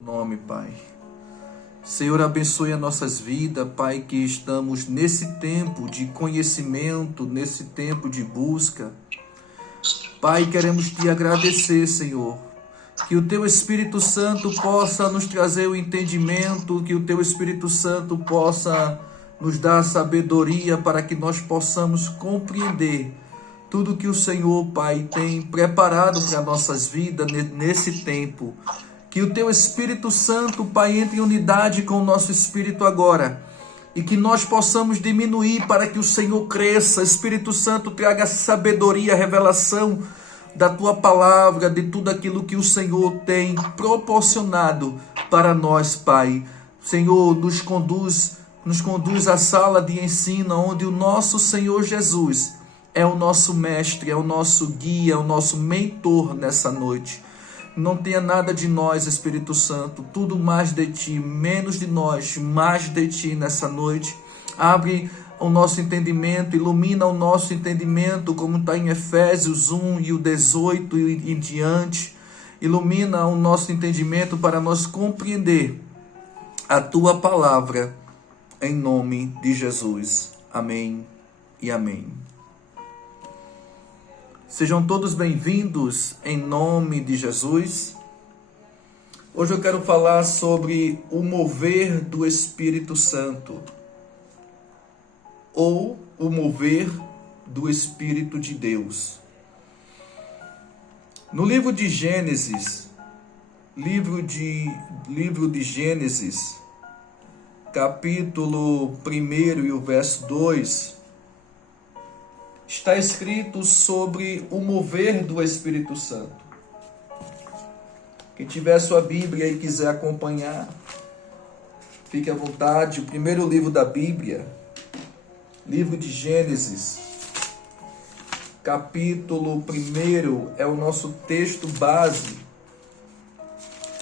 Nome, Pai. Senhor, abençoe as nossas vidas, Pai, que estamos nesse tempo de conhecimento, nesse tempo de busca. Pai, queremos te agradecer, Senhor, que o Teu Espírito Santo possa nos trazer o entendimento, que o Teu Espírito Santo possa nos dar sabedoria para que nós possamos compreender tudo que o Senhor, Pai, tem preparado para nossas vidas nesse tempo. Que o Teu Espírito Santo, Pai, entre em unidade com o nosso espírito agora. E que nós possamos diminuir para que o Senhor cresça. Espírito Santo, traga sabedoria, revelação da Tua palavra, de tudo aquilo que o Senhor tem proporcionado para nós, Pai. Senhor, nos conduz à sala de ensino, onde o nosso Senhor Jesus é o nosso mestre, é o nosso guia, é o nosso mentor nessa noite. Não tenha nada de nós, Espírito Santo, tudo mais de Ti, menos de nós, mais de Ti nessa noite. Abre o nosso entendimento, ilumina o nosso entendimento, como está em Efésios 1 e o 18 e em diante. Ilumina o nosso entendimento para nós compreender a Tua palavra, em nome de Jesus. Amém e amém. Sejam todos bem-vindos em nome de Jesus. Hoje eu quero falar sobre o mover do Espírito Santo, ou o mover do Espírito de Deus. No livro de Gênesis, livro de Gênesis, capítulo 1 e o verso 2, está escrito sobre o mover do Espírito Santo. Quem tiver sua Bíblia e quiser acompanhar, fique à vontade. O primeiro livro da Bíblia, livro de Gênesis, capítulo 1, é o nosso texto base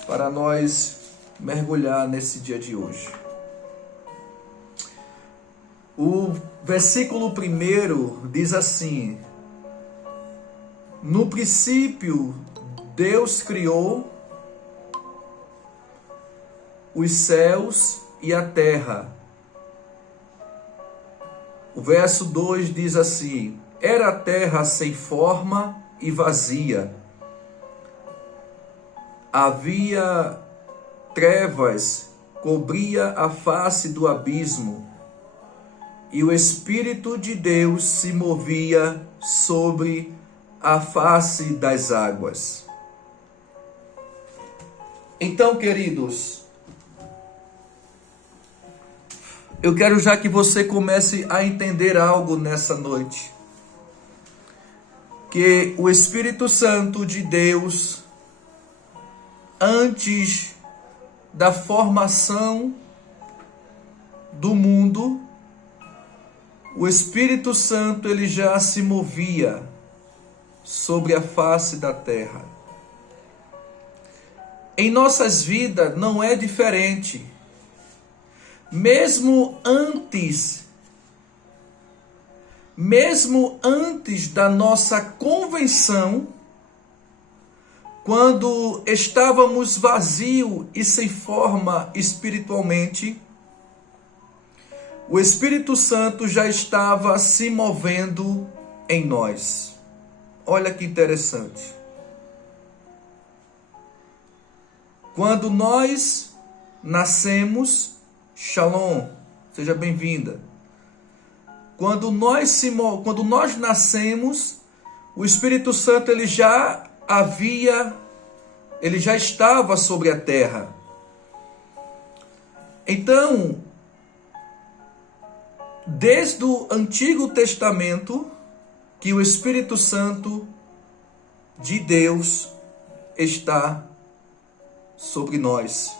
para nós mergulhar nesse dia de hoje. O versículo 1 diz assim: no princípio, Deus criou os céus e a terra. O verso 2 diz assim: era a terra sem forma e vazia. Havia trevas, cobria a face do abismo. E o Espírito de Deus se movia sobre a face das águas. Então, queridos, eu quero já que você comece a entender algo nessa noite. Que o Espírito Santo de Deus, antes da formação do mundo, o Espírito Santo ele já se movia sobre a face da terra. Em nossas vidas não é diferente. Mesmo antes da nossa convenção, quando estávamos vazios e sem forma espiritualmente, o Espírito Santo já estava se movendo em nós. Olha que interessante. Quando nós nascemos, Shalom, seja bem-vinda. Quando nós nascemos, o Espírito Santo ele já estava sobre a terra. Então, desde o Antigo Testamento, que o Espírito Santo de Deus está sobre nós.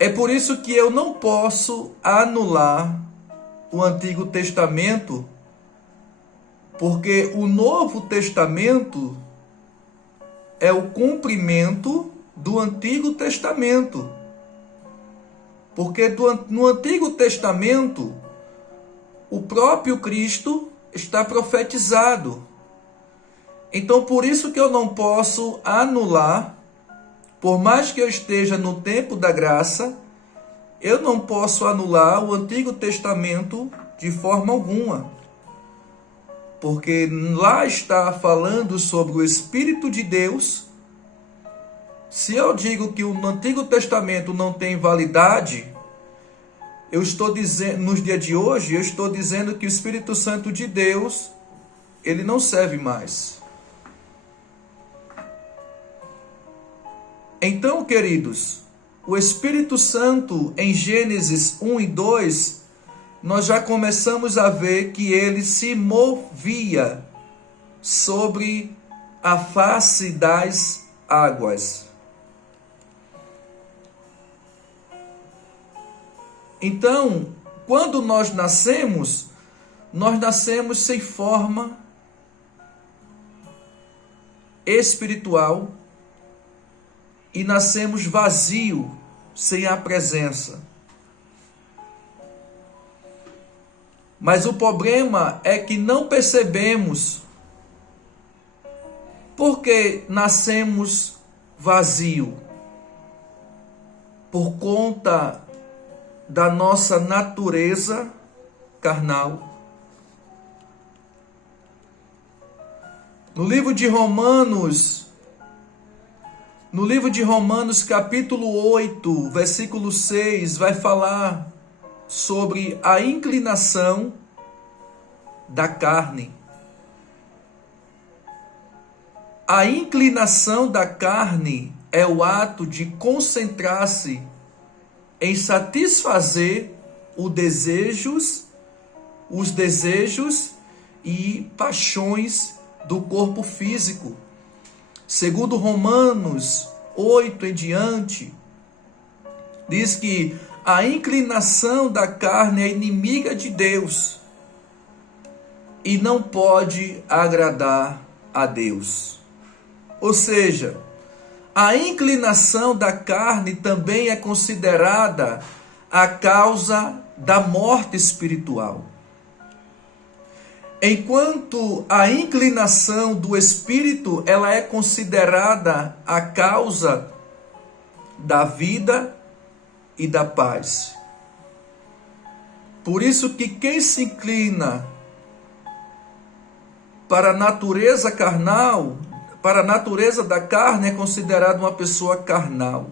É por isso que eu não posso anular o Antigo Testamento, porque o Novo Testamento é o cumprimento do Antigo Testamento. Porque no Antigo Testamento, o próprio Cristo está profetizado. Então, por isso que eu não posso anular Por mais que eu esteja no tempo da graça, eu não posso anular o Antigo Testamento de forma alguma. Porque lá está falando sobre o Espírito de Deus. Se eu digo que o Antigo Testamento não tem validade, eu estou dizendo, nos dias de hoje, eu estou dizendo que o Espírito Santo de Deus, ele não serve mais. Então, queridos, o Espírito Santo, em Gênesis 1 e 2, nós já começamos a ver que ele se movia sobre a face das águas. Então, quando nós nascemos sem forma espiritual e nascemos vazio, sem a presença. Mas o problema é que não percebemos porque nascemos vazio, por conta da nossa natureza carnal. No livro de Romanos, capítulo 8, versículo 6, vai falar sobre a inclinação da carne. A inclinação da carne é o ato de concentrar-se em satisfazer os desejos e paixões do corpo físico. Segundo Romanos 8 em diante, diz que a inclinação da carne é inimiga de Deus e não pode agradar a Deus. Ou seja, a inclinação da carne também é considerada a causa da morte espiritual. Enquanto a inclinação do espírito, ela é considerada a causa da vida e da paz. Por isso que quem se inclina para a natureza carnal, para a natureza da carne, é considerado uma pessoa carnal.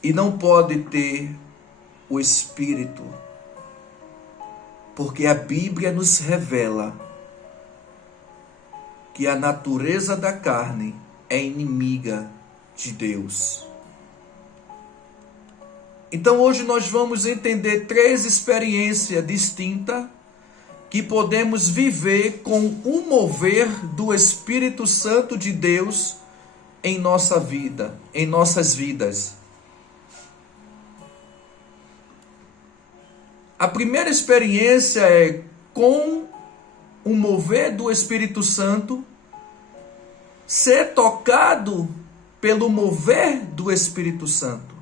E não pode ter o espírito. Porque a Bíblia nos revela que a natureza da carne é inimiga de Deus. Então hoje nós vamos entender 3 experiências distintas que podemos viver com o mover do Espírito Santo de Deus em nossa vida, em nossas vidas. A primeira experiência é com o mover do Espírito Santo, ser tocado pelo mover do Espírito Santo.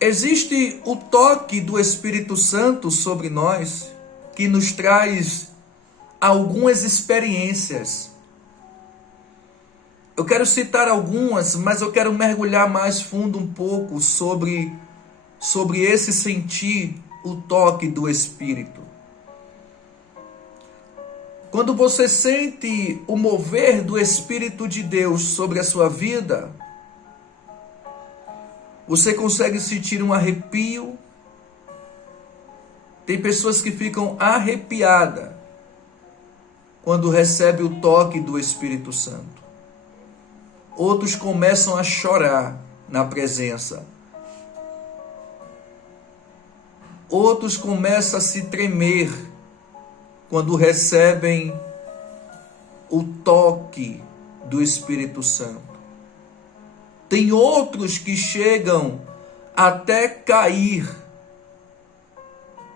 Existe o toque do Espírito Santo sobre nós, que nos traz algumas experiências. Eu quero citar algumas, mas eu quero mergulhar mais fundo um pouco sobre esse sentir o toque do Espírito. Quando você sente o mover do Espírito de Deus sobre a sua vida, você consegue sentir um arrepio. Tem pessoas que ficam arrepiadas quando recebem o toque do Espírito Santo. Outros começam a chorar na presença. Outros começam a se tremer quando recebem o toque do Espírito Santo. Tem outros que chegam até cair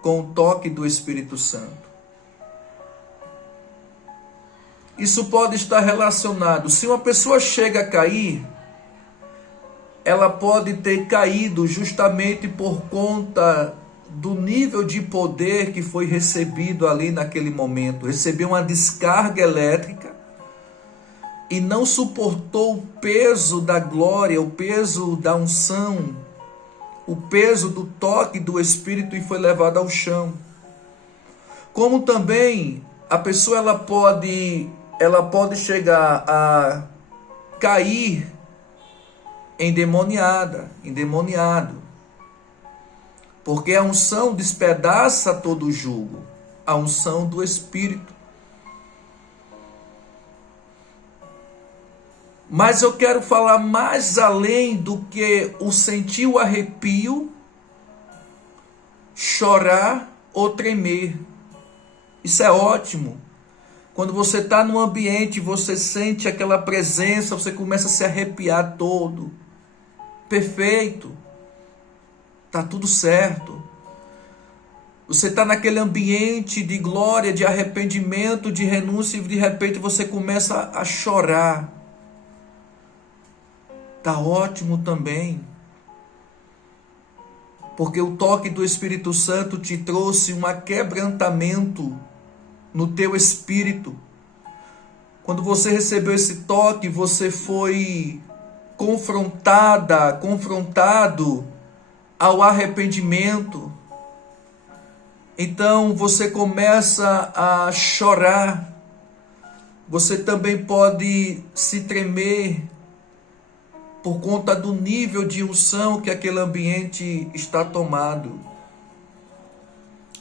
com o toque do Espírito Santo. Isso pode estar relacionado. Se uma pessoa chega a cair, ela pode ter caído justamente por conta do nível de poder que foi recebido ali naquele momento. Recebeu uma descarga elétrica e não suportou o peso da glória, o peso da unção, o peso do toque do Espírito e foi levado ao chão. Como também a pessoa ela pode chegar a cair endemoniado, porque a unção despedaça todo o jugo, a unção do Espírito. Mas eu quero falar mais além do que o sentir o arrepio, chorar ou tremer. Isso é ótimo. Quando você está num ambiente, você sente aquela presença, você começa a se arrepiar todo. Perfeito. Está tudo certo. Você está naquele ambiente de glória, de arrependimento, de renúncia, e de repente você começa a chorar. Está ótimo também. Porque o toque do Espírito Santo te trouxe um aquebrantamento no teu espírito. Quando você recebeu esse toque, você foi confrontado ao arrependimento. Então você começa a chorar. Você também pode se tremer por conta do nível de unção que aquele ambiente está tomado.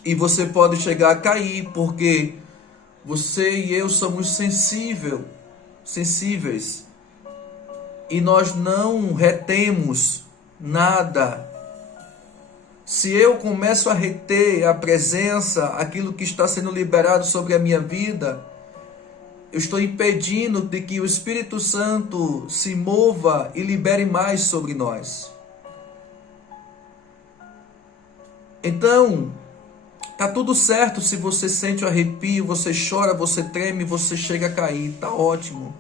E você pode chegar a cair, porque você e eu somos sensíveis. E nós não retemos nada. Se eu começo a reter a presença, aquilo que está sendo liberado sobre a minha vida, eu estou impedindo de que o Espírito Santo se mova e libere mais sobre nós. Então, tá tudo certo se você sente o arrepio, você chora, você treme, você chega a cair, tá ótimo.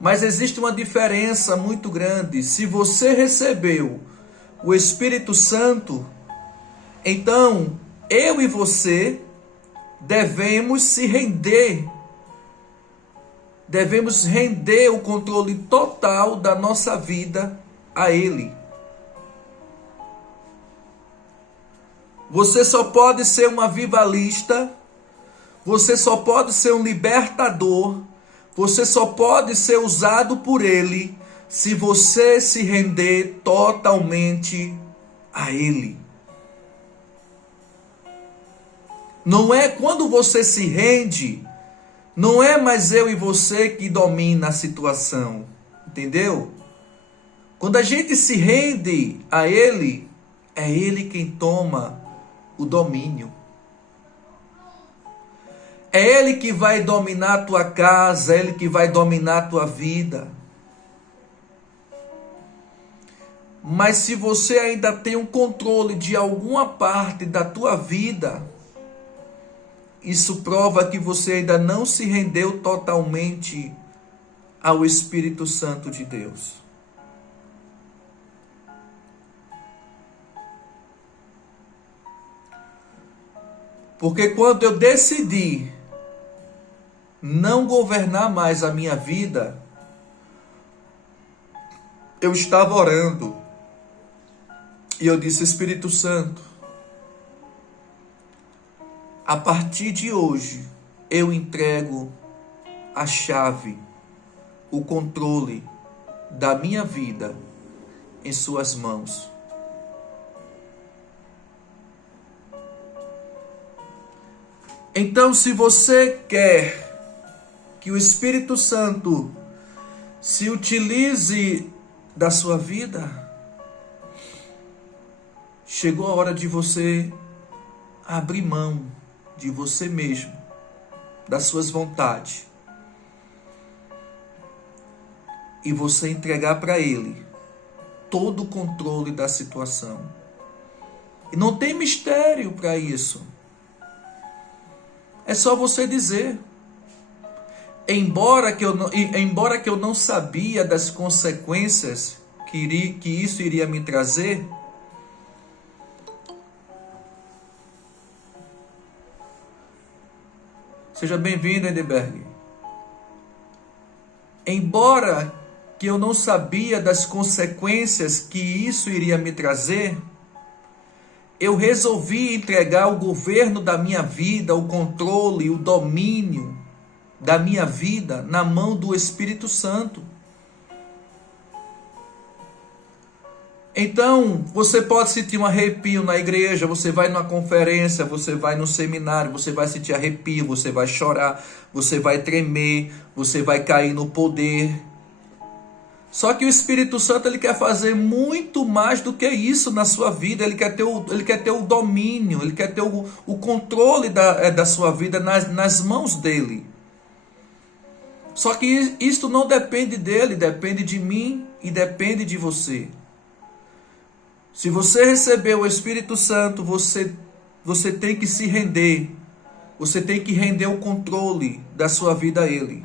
Mas existe uma diferença muito grande. Se você recebeu o Espírito Santo, então eu e você devemos se render. Devemos render o controle total da nossa vida a Ele. Você só pode ser um avivalista, você só pode ser um libertador, você só pode ser usado por Ele se você se render totalmente a Ele. Não é quando você se rende, não é mais eu e você que domina a situação, entendeu? Quando a gente se rende a Ele, é Ele quem toma o domínio. É Ele que vai dominar a tua casa, é Ele que vai dominar a tua vida. Mas se você ainda tem um controle de alguma parte da tua vida, isso prova que você ainda não se rendeu totalmente ao Espírito Santo de Deus. Porque quando eu decidi não governar mais a minha vida, eu estava orando e eu disse: Espírito Santo, a partir de hoje eu entrego a chave, o controle da minha vida em suas mãos. Então, se você quer que o Espírito Santo se utilize da sua vida, chegou a hora de você abrir mão de você mesmo, das suas vontades, e você entregar para Ele todo o controle da situação. E não tem mistério para isso. É só você dizer. Embora que eu não sabia das consequências que isso iria me trazer, seja bem-vindo, Edberg. embora que eu não sabia das consequências que isso iria me trazer, eu resolvi entregar o governo da minha vida, o controle, o domínio da minha vida na mão do Espírito Santo. Então, você pode sentir um arrepio na igreja, você vai numa conferência, você vai no seminário, você vai sentir arrepio, você vai chorar, você vai tremer, você vai cair no poder. Só que o Espírito Santo, ele quer fazer muito mais do que isso na sua vida. Ele quer ter o domínio, ele quer ter o controle da sua vida nas mãos dele. Só que isto não depende dele, depende de mim e depende de você. Se você receber o Espírito Santo, você tem que se render. Você tem que render o controle da sua vida a ele.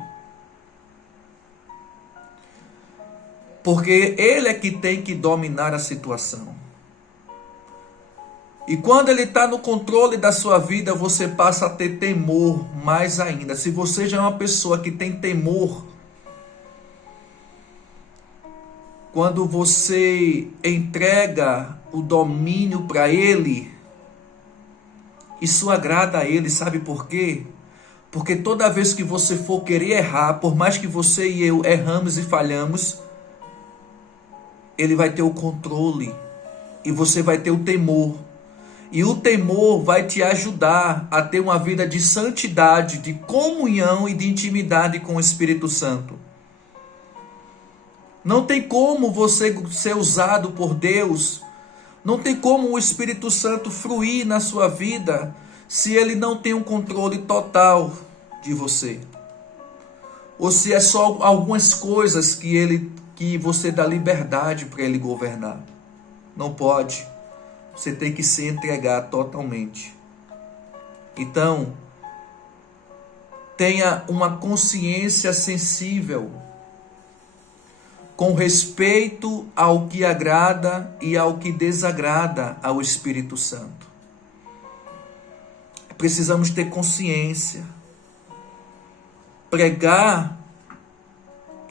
Porque ele é que tem que dominar a situação. E quando ele está no controle da sua vida, você passa a ter temor mais ainda. Se você já é uma pessoa que tem temor, quando você entrega o domínio para ele, isso agrada a ele, sabe por quê? Porque toda vez que você for querer errar, por mais que você e eu erramos e falhamos, ele vai ter o controle e você vai ter o temor. E o temor vai te ajudar a ter uma vida de santidade, de comunhão e de intimidade com o Espírito Santo. Não tem como você ser usado por Deus, não tem como o Espírito Santo fruir na sua vida se ele não tem um controle total de você. Ou se é só algumas coisas que você dá liberdade para ele governar. Não pode. Você tem que se entregar totalmente. Então, tenha uma consciência sensível com respeito ao que agrada e ao que desagrada ao Espírito Santo. Precisamos ter consciência. Pregar,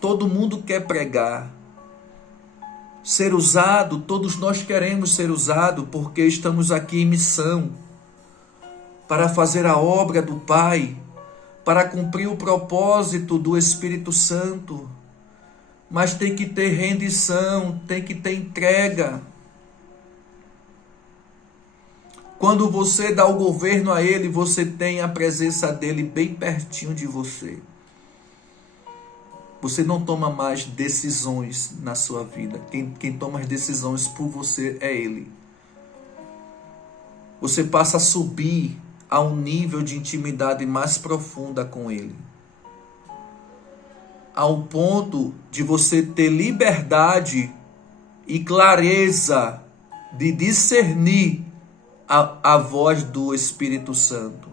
todo mundo quer pregar. Ser usado, todos nós queremos ser usados, porque estamos aqui em missão, para fazer a obra do Pai, para cumprir o propósito do Espírito Santo. Mas tem que ter rendição, tem que ter entrega. Quando você dá o governo a ele, você tem a presença dele bem pertinho de você. Você não toma mais decisões na sua vida. Quem toma as decisões por você é ele. Você passa a subir a um nível de intimidade mais profunda com ele. Ao ponto de você ter liberdade e clareza de discernir a voz do Espírito Santo.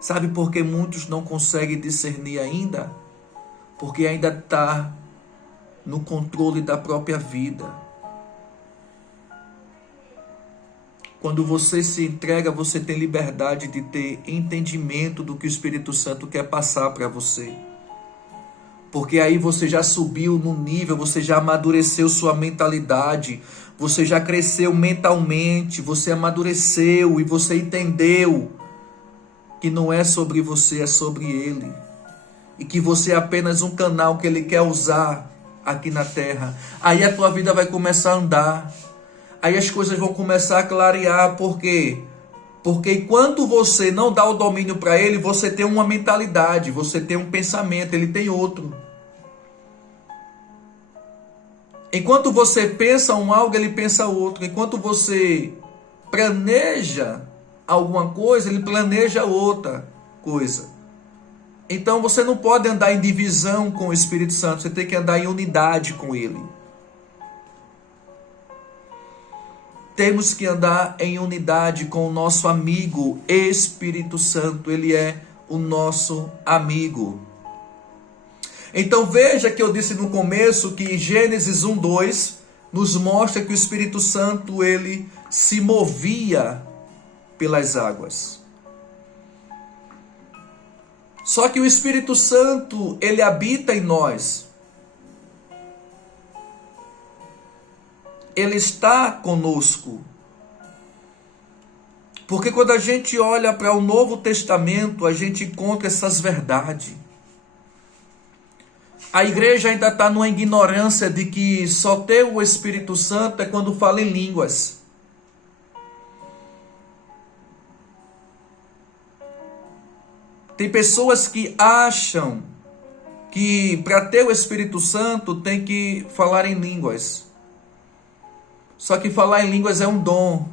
Sabe por que muitos não conseguem discernir ainda? Porque ainda está no controle da própria vida. Quando você se entrega, você tem liberdade de ter entendimento do que o Espírito Santo quer passar para você. Porque aí você já subiu no nível, você já amadureceu sua mentalidade, você já cresceu mentalmente, você amadureceu e você entendeu que não é sobre você, é sobre ele. E que você é apenas um canal que ele quer usar aqui na terra. Aí a tua vida vai começar a andar. Aí as coisas vão começar a clarear. Por quê? Porque enquanto você não dá o domínio para ele, você tem uma mentalidade, você tem um pensamento, ele tem outro. Enquanto você pensa algo, ele pensa outro. Enquanto você planeja alguma coisa, ele planeja outra coisa. Então você não pode andar em divisão com o Espírito Santo, você tem que andar em unidade com ele. Temos que andar em unidade com o nosso amigo Espírito Santo, ele é o nosso amigo. Então veja que eu disse no começo que Gênesis 1:2 nos mostra que o Espírito Santo ele se movia pelas águas. Só que o Espírito Santo, ele habita em nós. Ele está conosco. Porque quando a gente olha para o Novo Testamento, a gente encontra essas verdades. A igreja ainda está numa ignorância de que só ter o Espírito Santo é quando fala em línguas. Tem pessoas que acham que para ter o Espírito Santo tem que falar em línguas. Só que falar em línguas é um dom.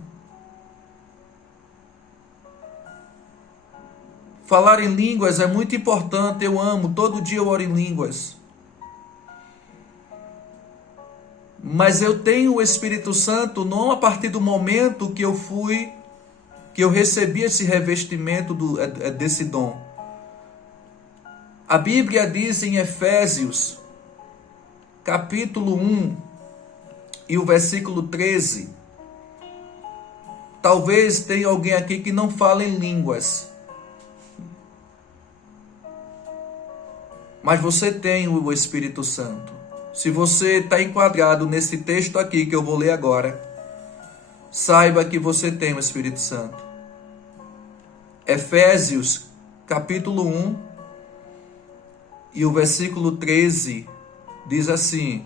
Falar em línguas é muito importante, eu amo, todo dia eu oro em línguas. Mas eu tenho o Espírito Santo não a partir do momento que eu recebi esse revestimento desse dom. A Bíblia diz em Efésios, capítulo 1, e o versículo 13. Talvez tenha alguém aqui que não fala em línguas. Mas você tem o Espírito Santo. Se você está enquadrado nesse texto aqui que eu vou ler agora, saiba que você tem o Espírito Santo. Efésios, capítulo 1, e o versículo 13, diz assim: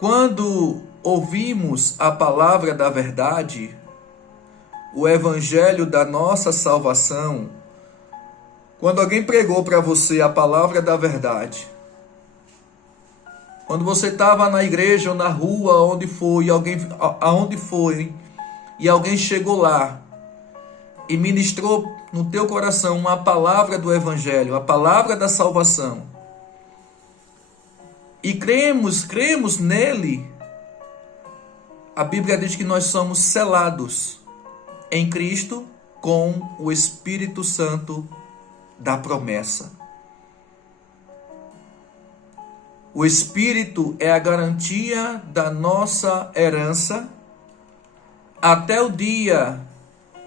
quando ouvimos a palavra da verdade, o evangelho da nossa salvação, quando alguém pregou para você a palavra da verdade, quando você estava na igreja ou na rua, aonde foi, e alguém chegou lá e ministrou no teu coração uma palavra do evangelho, a palavra da salvação, e cremos nele, a Bíblia diz que nós somos selados em Cristo com o Espírito Santo da promessa. O Espírito é a garantia da nossa herança até o dia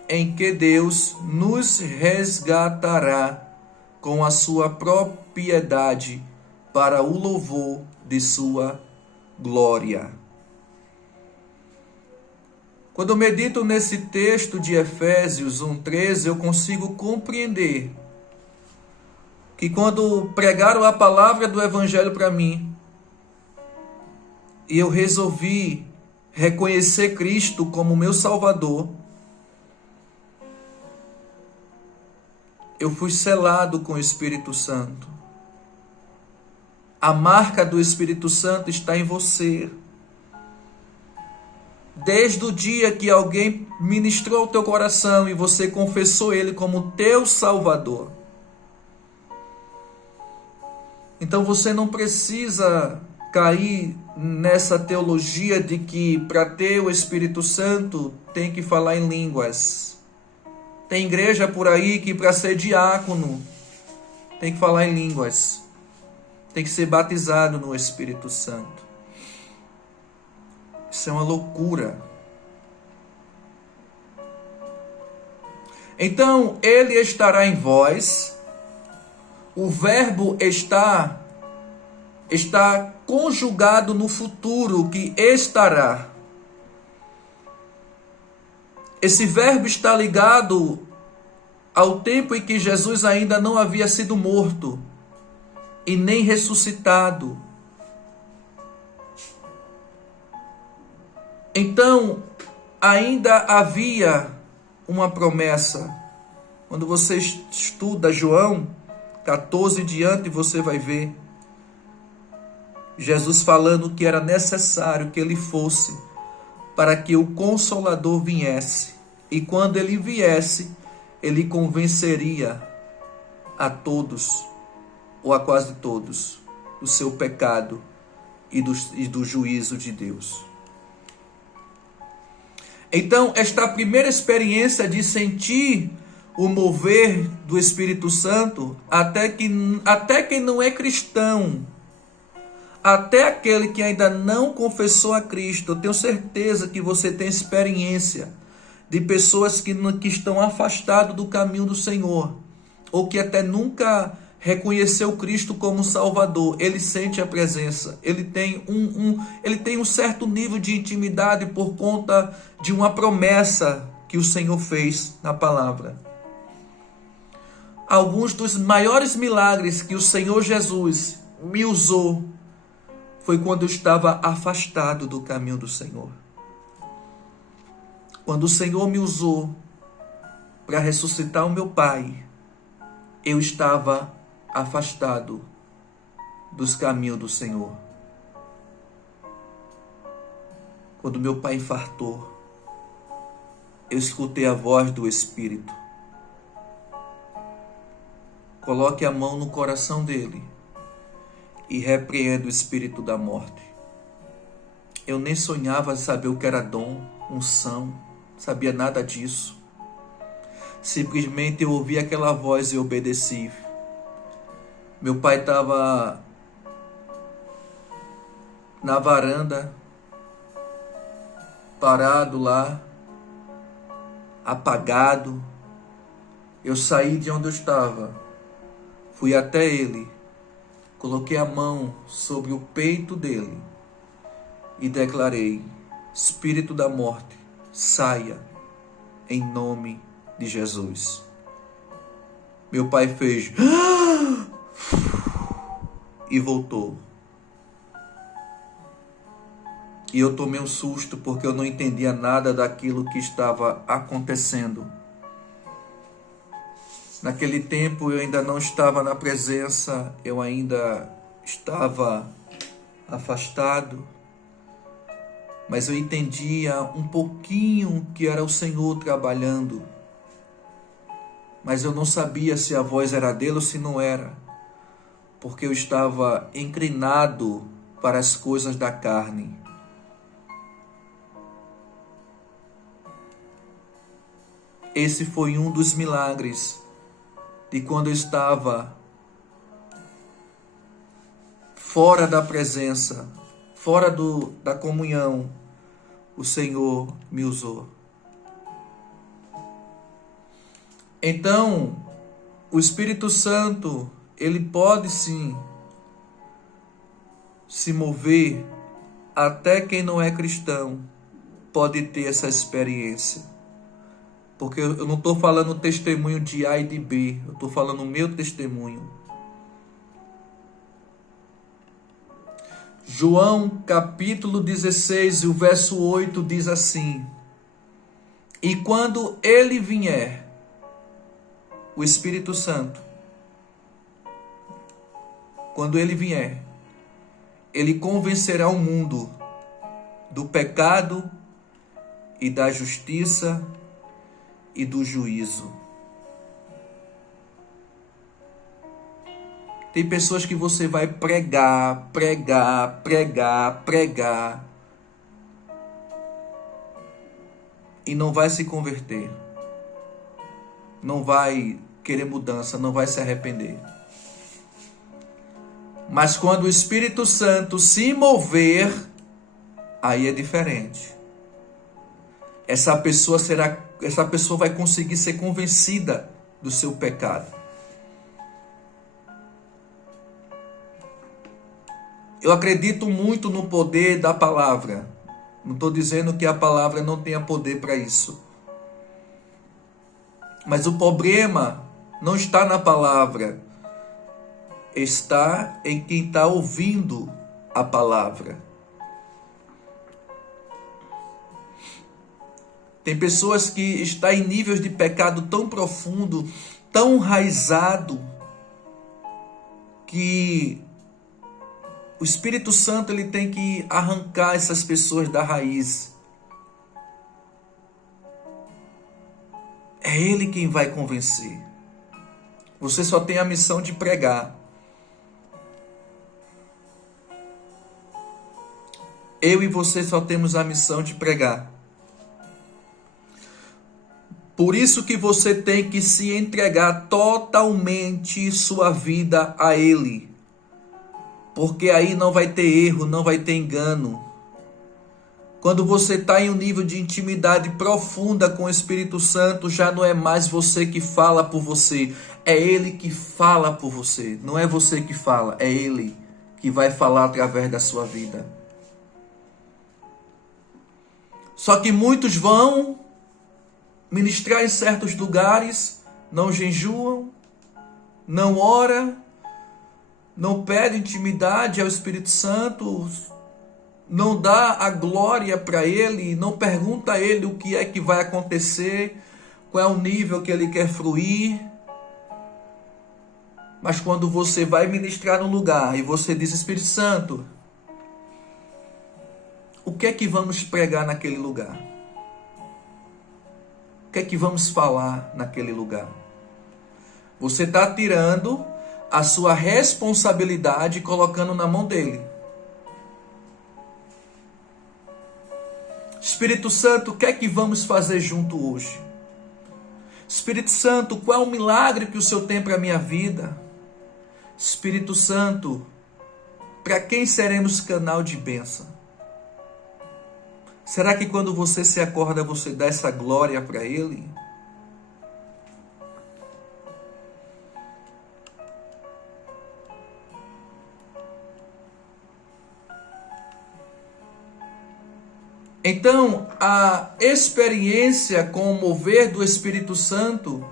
em que Deus nos resgatará com a sua propriedade para o louvor de sua glória. Quando eu medito nesse texto de Efésios 1:13, eu consigo compreender que quando pregaram a palavra do evangelho para mim, e eu resolvi reconhecer Cristo como meu Salvador, eu fui selado com o Espírito Santo. A marca do Espírito Santo está em você. Desde o dia que alguém ministrou ao teu coração e você confessou Ele como teu Salvador. Então você não precisa cair nessa teologia de que para ter o Espírito Santo tem que falar em línguas. Tem igreja por aí que para ser diácono tem que falar em línguas. Tem que ser batizado no Espírito Santo. Isso é uma loucura. Então, Ele estará em vós. O verbo está conjugado no futuro, que estará. Esse verbo está ligado ao tempo em que Jesus ainda não havia sido morto e nem ressuscitado. Então, ainda havia uma promessa. Quando você estuda João 14 diante, você vai ver Jesus falando que era necessário que ele fosse para que o Consolador viesse. E quando ele viesse, ele convenceria a todos, ou a quase todos, do seu pecado e do juízo de Deus. Então, esta primeira experiência de sentir o mover do Espírito Santo, até quem não é cristão, até aquele que ainda não confessou a Cristo, eu tenho certeza que você tem experiência de pessoas que estão afastadas do caminho do Senhor, ou que até nunca reconheceu Cristo como Salvador, ele sente a presença, ele tem um certo nível de intimidade por conta de uma promessa que o Senhor fez na palavra. Alguns dos maiores milagres que o Senhor Jesus me usou foi quando eu estava afastado do caminho do Senhor. Quando o Senhor me usou para ressuscitar o meu pai, eu estava afastado dos caminhos do Senhor. Quando meu pai infartou, eu escutei a voz do Espírito. Coloque a mão no coração dele e repreenda o espírito da morte. Eu nem sonhava saber o que era dom, unção, sabia nada disso. Simplesmente eu ouvi aquela voz e obedeci. Meu pai estava na varanda, parado lá, apagado. Eu saí de onde eu estava, fui até ele, coloquei a mão sobre o peito dele e declarei: espírito da morte, saia em nome de Jesus. Meu pai fez e voltou. E eu tomei um susto porque eu não entendia nada daquilo que estava acontecendo. Naquele tempo eu ainda não estava na presença, eu ainda estava afastado, mas eu entendia um pouquinho que era o Senhor trabalhando, mas eu não sabia se a voz era dele ou se não era, porque eu estava inclinado para as coisas da carne. Esse foi um dos milagres de quando eu estava fora da presença, fora da comunhão, o Senhor me usou. Então, o Espírito Santo, ele pode sim se mover, até quem não é cristão pode ter essa experiência. Porque eu não estou falando o testemunho de A e de B, eu estou falando o meu testemunho. João capítulo 16, o verso 8 diz assim: e quando ele vier, o Espírito Santo, quando ele vier, ele convencerá o mundo do pecado e da justiça e do juízo. Tem pessoas que você vai pregar e não vai se converter, não vai querer mudança, não vai se arrepender. Mas quando o Espírito Santo se mover, aí é diferente. Essa pessoa vai conseguir ser convencida do seu pecado. Eu acredito muito no poder da palavra. Não estou dizendo que a palavra não tenha poder para isso. Mas o problema não está na palavra. Está em quem está ouvindo a palavra. Tem pessoas que estão em níveis de pecado tão profundo, tão enraizado, que o Espírito Santo ele tem que arrancar essas pessoas da raiz. É Ele quem vai convencer. Você só tem a missão de pregar. Eu e você só temos a missão de pregar. Por isso que você tem que se entregar totalmente sua vida a Ele. Porque aí não vai ter erro, não vai ter engano. Quando você está em um nível de intimidade profunda com o Espírito Santo, já não é mais você que fala por você. É Ele que fala por você. Não é você que fala, é Ele que vai falar através da sua vida. Só que muitos vão ministrar em certos lugares, não jejuam, não oram, não pedem intimidade ao Espírito Santo, não dá a glória para Ele, não pergunta a Ele o que é que vai acontecer, qual é o nível que Ele quer fruir. Mas quando você vai ministrar no lugar e você diz, Espírito Santo, o que é que vamos pregar naquele lugar? O que é que vamos falar naquele lugar? Você está tirando a sua responsabilidade e colocando na mão dele. Espírito Santo, o que é que vamos fazer junto hoje? Espírito Santo, qual é o milagre que o Senhor tem para a minha vida? Espírito Santo, para quem seremos canal de bênção? Será que quando você se acorda, você dá essa glória para Ele? Então, a experiência com o mover do Espírito Santo,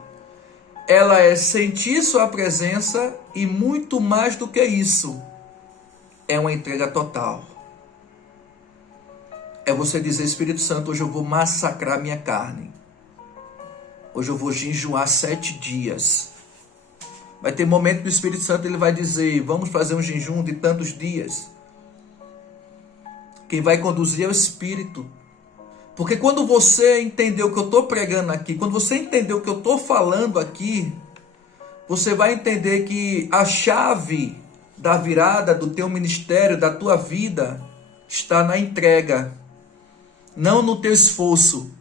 ela é sentir sua presença e muito mais do que isso, é uma entrega total. É você dizer, Espírito Santo, hoje eu vou massacrar minha carne. Hoje eu vou jejuar 7 dias. Vai ter momento que o Espírito Santo ele vai dizer, vamos fazer um jejum de tantos dias. Quem vai conduzir é o Espírito. Porque quando você entender o que eu estou pregando aqui, quando você entender o que eu estou falando aqui, você vai entender que a chave da virada do teu ministério, da tua vida, está na entrega, não no teu esforço.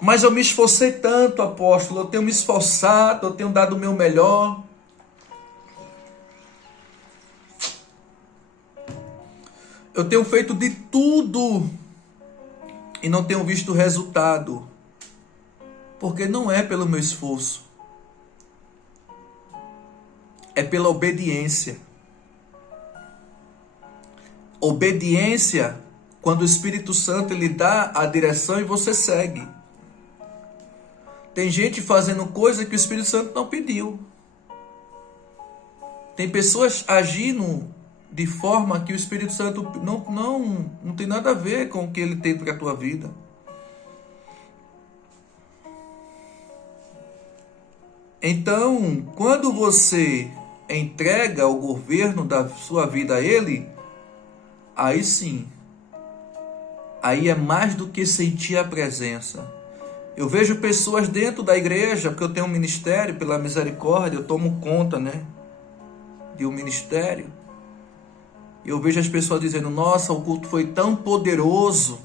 Mas eu me esforcei tanto, apóstolo, eu tenho me esforçado, eu tenho dado o meu melhor. Eu tenho feito de tudo e não tenho visto resultado, porque não é pelo meu esforço, é pela obediência. Obediência, quando o Espírito Santo lhe dá a direção e você segue. Tem gente fazendo coisa que o Espírito Santo não pediu. Tem pessoas agindo de forma que o Espírito Santo não tem nada a ver com o que ele tem para a tua vida. Então, quando você entrega o governo da sua vida a Ele, aí sim, aí é mais do que sentir a presença. Eu vejo pessoas dentro da igreja, porque eu tenho um ministério, pela misericórdia, eu tomo conta, de um ministério. Eu vejo as pessoas dizendo, nossa, o culto foi tão poderoso,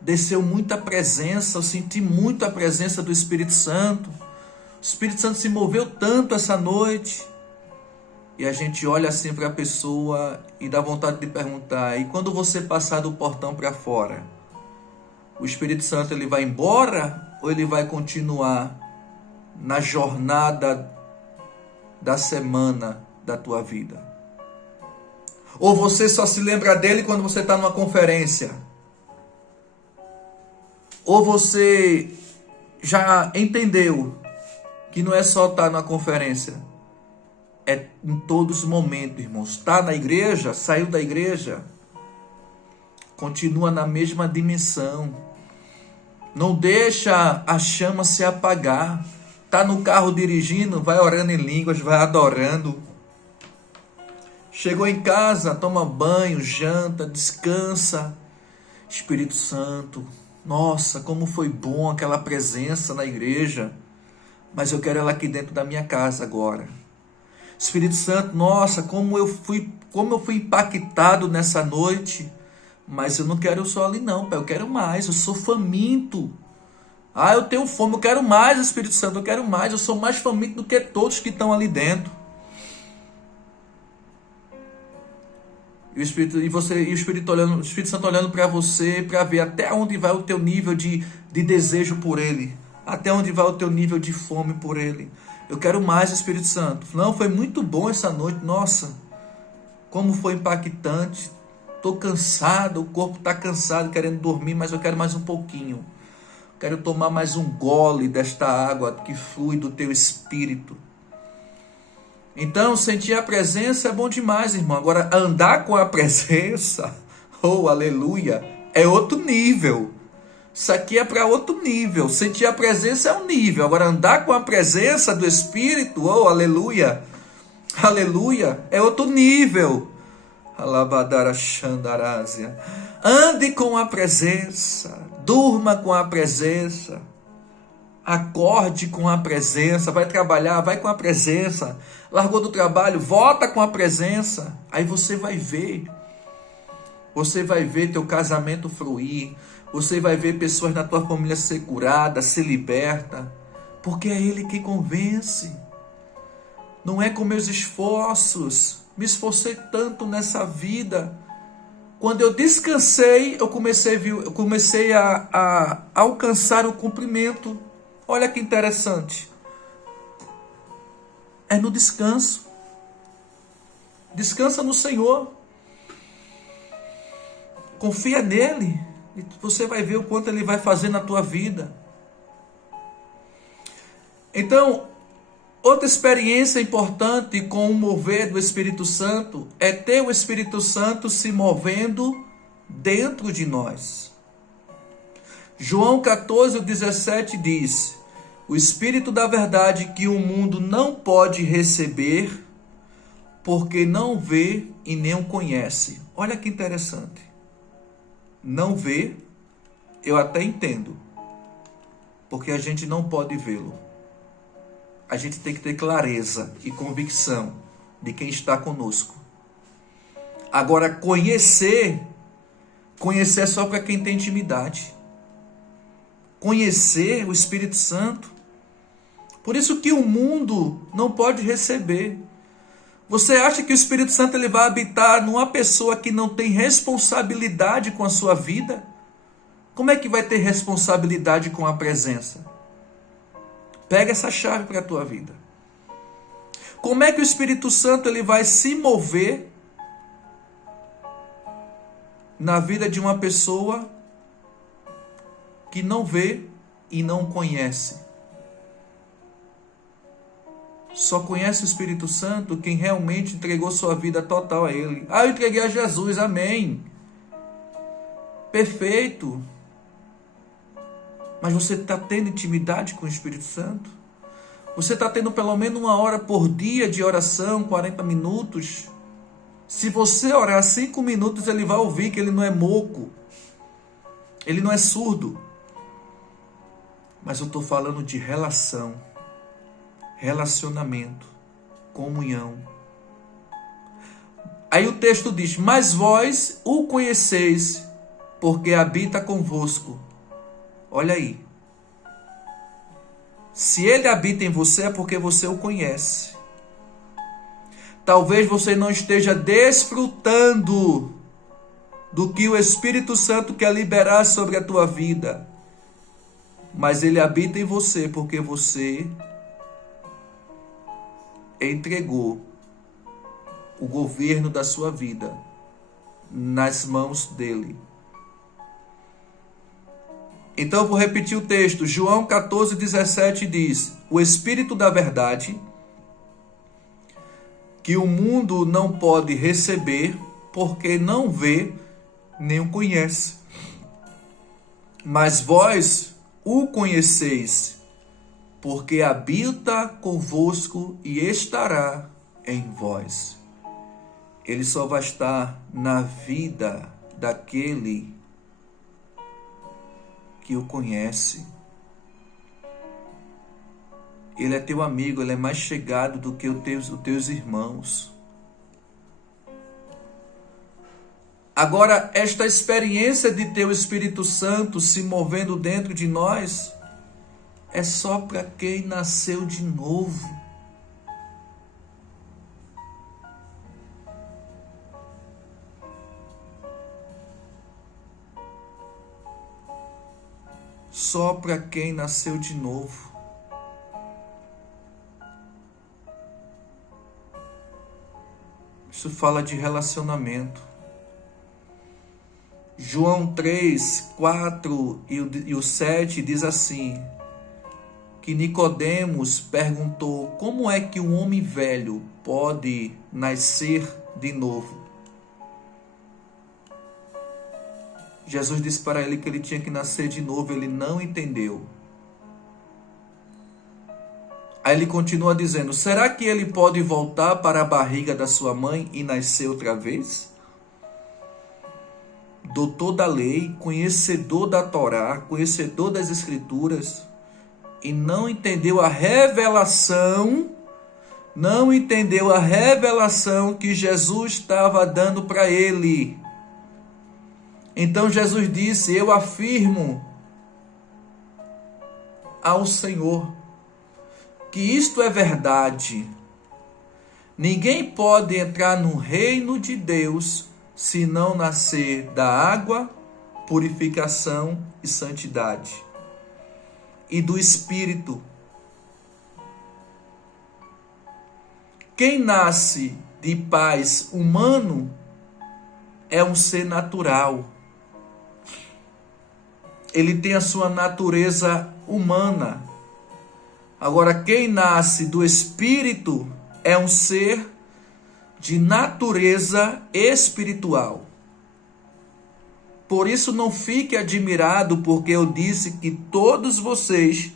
desceu muita presença, eu senti muito a presença do Espírito Santo, o Espírito Santo se moveu tanto essa noite, e a gente olha assim para a pessoa e dá vontade de perguntar, e quando você passar do portão para fora, o Espírito Santo ele vai embora ou ele vai continuar na jornada da semana da tua vida? Ou você só se lembra dele quando você está numa conferência? Ou você já entendeu que não é só estar numa conferência, é em todos os momentos, irmãos. Está na igreja, saiu da igreja, continua na mesma dimensão. Não deixa a chama se apagar. Está no carro dirigindo, vai orando em línguas, vai adorando. Chegou em casa, toma banho, janta, descansa. Espírito Santo, nossa, como foi bom aquela presença na igreja. Mas eu quero ela aqui dentro da minha casa agora. Espírito Santo, nossa, como eu fui impactado nessa noite. Mas eu não quero só ali não, pai, eu quero mais, eu sou faminto. Eu tenho fome, eu quero mais, Espírito Santo, eu quero mais. Eu sou mais faminto do que todos que estão ali dentro. E o Espírito Santo olhando para você, para ver até onde vai o teu nível de desejo por Ele. Até onde vai o teu nível de fome por Ele? Eu quero mais, Espírito Santo. Não, foi muito bom essa noite. Nossa, como foi impactante. Estou cansado, o corpo está cansado, querendo dormir, mas eu quero mais um pouquinho. Quero tomar mais um gole desta água que flui do teu Espírito. Então, sentir a presença é bom demais, irmão. Agora, andar com a presença, oh, aleluia, é outro nível. Isso aqui é para outro nível. Sentir a presença é um nível. Agora, andar com a presença do Espírito, oh, aleluia, aleluia, é outro nível. Alabadara Xandarásia. Ande com a presença, durma com a presença, acorde com a presença, vai trabalhar, vai com a presença, largou do trabalho, volta com a presença, aí você vai ver teu casamento fluir, você vai ver pessoas na tua família ser curadas, ser liberta, porque é Ele que convence, não é com meus esforços, me esforcei tanto nessa vida. Quando eu descansei, eu comecei a alcançar o cumprimento. Olha que interessante. É no descanso. Descansa no Senhor. Confia nele. E você vai ver o quanto Ele vai fazer na tua vida. Então, outra experiência importante com o mover do Espírito Santo é ter o Espírito Santo se movendo dentro de nós. João 14:17 diz: o Espírito da verdade que o mundo não pode receber, porque não vê e nem o conhece. Olha que interessante. Não vê, eu até entendo, porque a gente não pode vê-lo. A gente tem que ter clareza e convicção de quem está conosco. Agora, conhecer é só para quem tem intimidade. Conhecer o Espírito Santo. Por isso que o mundo não pode receber. Você acha que o Espírito Santo ele vai habitar numa pessoa que não tem responsabilidade com a sua vida? Como é que vai ter responsabilidade com a presença? Pega essa chave para a tua vida. Como é que o Espírito Santo ele vai se mover na vida de uma pessoa que não vê e não conhece? Só conhece o Espírito Santo quem realmente entregou sua vida total a Ele. Ah, eu entreguei a Jesus, amém. Perfeito. Mas você está tendo intimidade com o Espírito Santo? Você está tendo pelo menos 1 hora por dia de oração, 40 minutos? Se você orar 5 minutos, ele vai ouvir que ele não é moco. Ele não é surdo. Mas eu estou falando de relação, relacionamento, comunhão. Aí o texto diz: mas vós o conheceis, porque habita convosco. Olha aí. Se ele habita em você, é porque você o conhece. Talvez você não esteja desfrutando do que o Espírito Santo quer liberar sobre a tua vida. Mas ele habita em você porque você entregou o governo da sua vida nas mãos dele. Então eu vou repetir o texto. João 14:17 diz: o Espírito da verdade, que o mundo não pode receber, porque não vê nem o conhece. Mas vós o conheceis, porque habita convosco e estará em vós. Ele só vai estar na vida daquele que o conhece. Ele é teu amigo, ele é mais chegado do que os teus irmãos. Agora, esta experiência de ter o Espírito Santo se movendo dentro de nós é só para quem nasceu de novo. só para quem nasceu de novo. Isso fala de relacionamento. João 3, 4 e o 7 diz assim, que Nicodemos perguntou como é que um homem velho pode nascer de novo. Jesus disse para ele que ele tinha que nascer de novo, ele não entendeu. Aí ele continua dizendo, será que ele pode voltar para a barriga da sua mãe e nascer outra vez? Doutor da lei, conhecedor da Torá, conhecedor das Escrituras, e não entendeu a revelação, que Jesus estava dando para ele. Então Jesus disse, eu afirmo ao Senhor que isto é verdade. Ninguém pode entrar no reino de Deus se não nascer da água, purificação e santidade, e do Espírito. Quem nasce de pais humano é um ser natural. Ele tem a sua natureza humana. Agora, quem nasce do Espírito é um ser de natureza espiritual. Por isso, não fique admirado, porque eu disse que todos vocês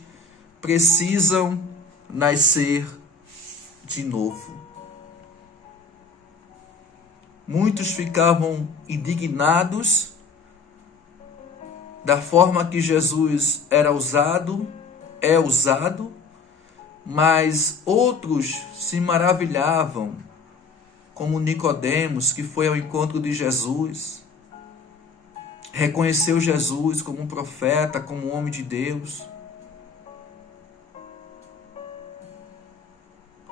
precisam nascer de novo. Muitos ficavam indignados da forma que Jesus é usado, mas outros se maravilhavam, como Nicodemos, que foi ao encontro de Jesus, reconheceu Jesus como um profeta, como um homem de Deus.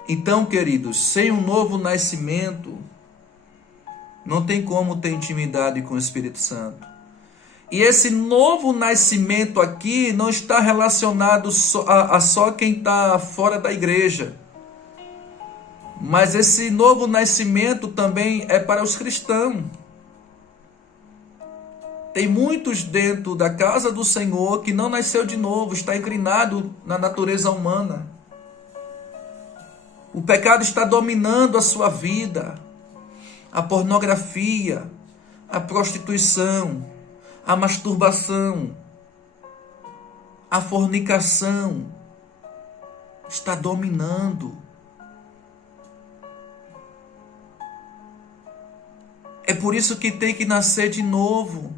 Então, queridos, sem um novo nascimento, não tem como ter intimidade com o Espírito Santo. E esse novo nascimento aqui não está relacionado a só quem está fora da igreja. Mas esse novo nascimento também é para os cristãos. Tem muitos dentro da casa do Senhor que não nasceu de novo, está inclinado na natureza humana. O pecado está dominando a sua vida. A pornografia, a prostituição, a masturbação, a fornicação está dominando. É por isso que tem que nascer de novo.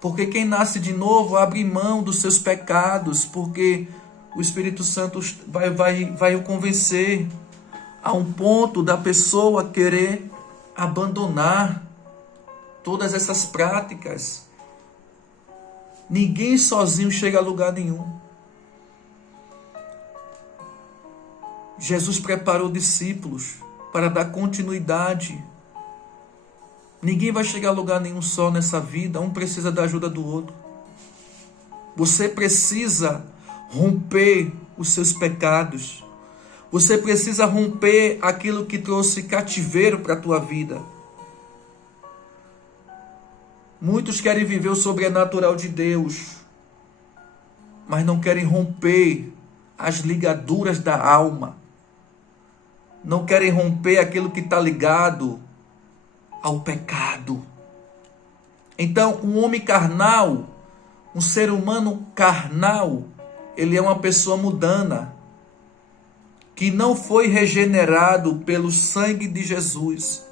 Porque quem nasce de novo abre mão dos seus pecados, porque o Espírito Santo vai o convencer a um ponto da pessoa querer abandonar todas essas práticas. Ninguém sozinho chega a lugar nenhum. Jesus preparou discípulos para dar continuidade. Ninguém vai chegar a lugar nenhum só nessa vida. Um precisa da ajuda do outro. Você precisa romper os seus pecados. Você precisa romper aquilo que trouxe cativeiro para a tua vida. Muitos querem viver o sobrenatural de Deus, mas não querem romper as ligaduras da alma. Não querem romper aquilo que está ligado ao pecado. Então, um homem carnal, um ser humano carnal, ele é uma pessoa mundana, que não foi regenerado pelo sangue de Jesus.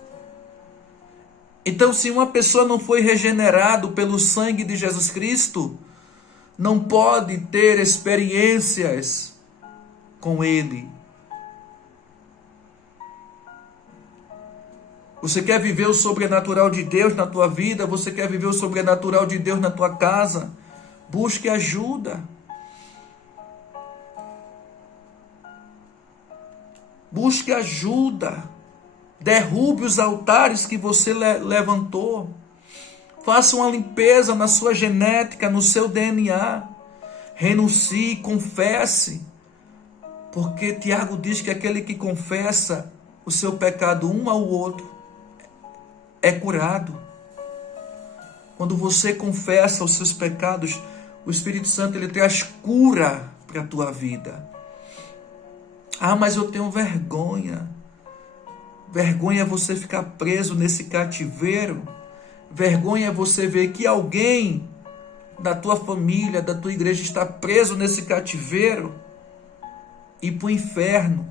Então, se uma pessoa não foi regenerado pelo sangue de Jesus Cristo, não pode ter experiências com Ele. Você quer viver o sobrenatural de Deus na tua vida? Você quer viver o sobrenatural de Deus na tua casa? Busque ajuda. Busque ajuda. Derrube os altares que você levantou. Faça uma limpeza na sua genética, no seu DNA. Renuncie, confesse. Porque Tiago diz que aquele que confessa o seu pecado um ao outro é curado. Quando você confessa os seus pecados, o Espírito Santo ele traz cura para a tua vida. Ah, mas eu tenho vergonha. Vergonha é você ficar preso nesse cativeiro. Vergonha é você ver que alguém da tua família, da tua igreja está preso nesse cativeiro e para o inferno.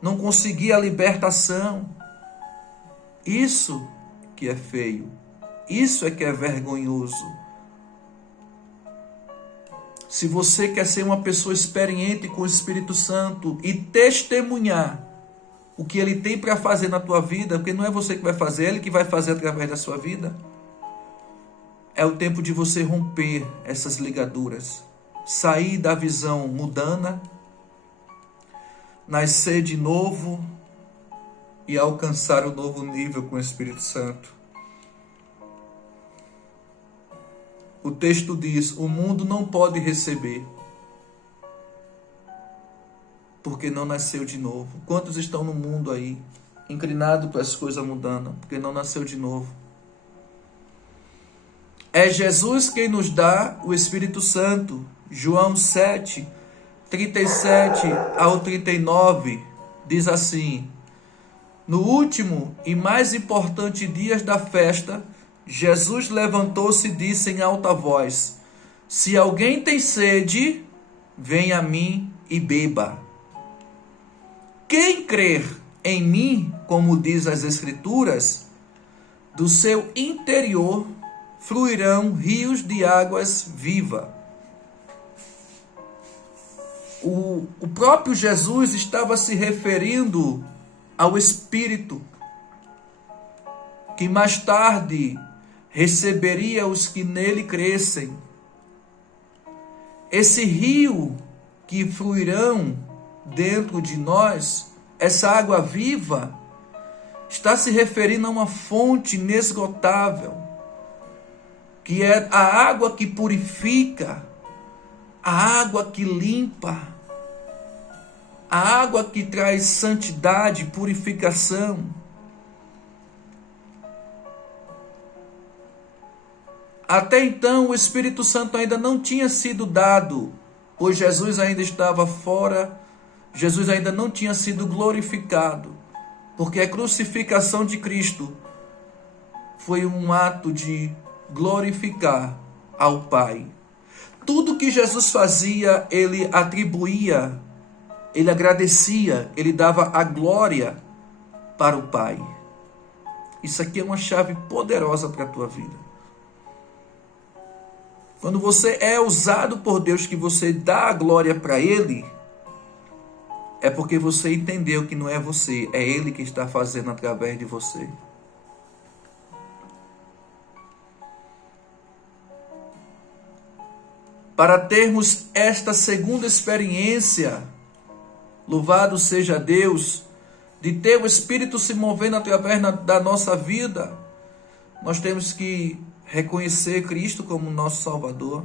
Não conseguir a libertação. Isso que é feio. Isso é que é vergonhoso. Se você quer ser uma pessoa experiente com o Espírito Santo e testemunhar o que Ele tem para fazer na tua vida, porque não é você que vai fazer, é Ele que vai fazer através da sua vida, é o tempo de você romper essas ligaduras, sair da visão mundana, nascer de novo e alcançar o novo nível com o Espírito Santo. O texto diz: o mundo não pode receber, porque não nasceu de novo. Quantos estão no mundo aí, inclinados para as coisas mundanas, porque não nasceu de novo? É Jesus quem nos dá o Espírito Santo. João 7, 37 ao 39, diz assim: no último e mais importante dia da festa, Jesus levantou-se e disse em alta voz: se alguém tem sede, venha a mim e beba. Quem crer em mim, como diz as Escrituras, do seu interior fluirão rios de águas vivas. O próprio Jesus estava se referindo ao Espírito, que mais tarde receberia os que nele crescem. Esse rio que fluirão dentro de nós, essa água viva, está se referindo a uma fonte inesgotável, que é a água que purifica, a água que limpa, a água que traz santidade, purificação. Até então o Espírito Santo ainda não tinha sido dado, pois Jesus ainda estava fora, Jesus ainda não tinha sido glorificado, porque a crucificação de Cristo foi um ato de glorificar ao Pai. Tudo que Jesus fazia, ele atribuía, ele agradecia, ele dava a glória para o Pai. Isso aqui é uma chave poderosa para a tua vida. Quando você é usado por Deus, que você dá a glória para Ele, é porque você entendeu que não é você, é Ele que está fazendo através de você. Para termos esta segunda experiência, louvado seja Deus, de ter o Espírito se movendo através da nossa vida, nós temos que reconhecer Cristo como nosso Salvador.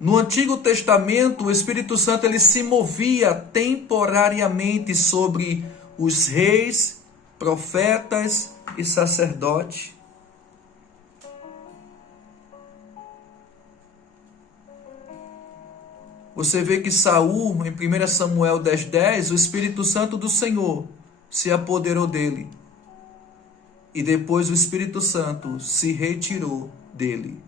No Antigo Testamento, o Espírito Santo ele se movia temporariamente sobre os reis, profetas e sacerdotes. Você vê que Saul, em 1 Samuel 10:10, o Espírito Santo do Senhor se apoderou dele. E depois o Espírito Santo se retirou dele.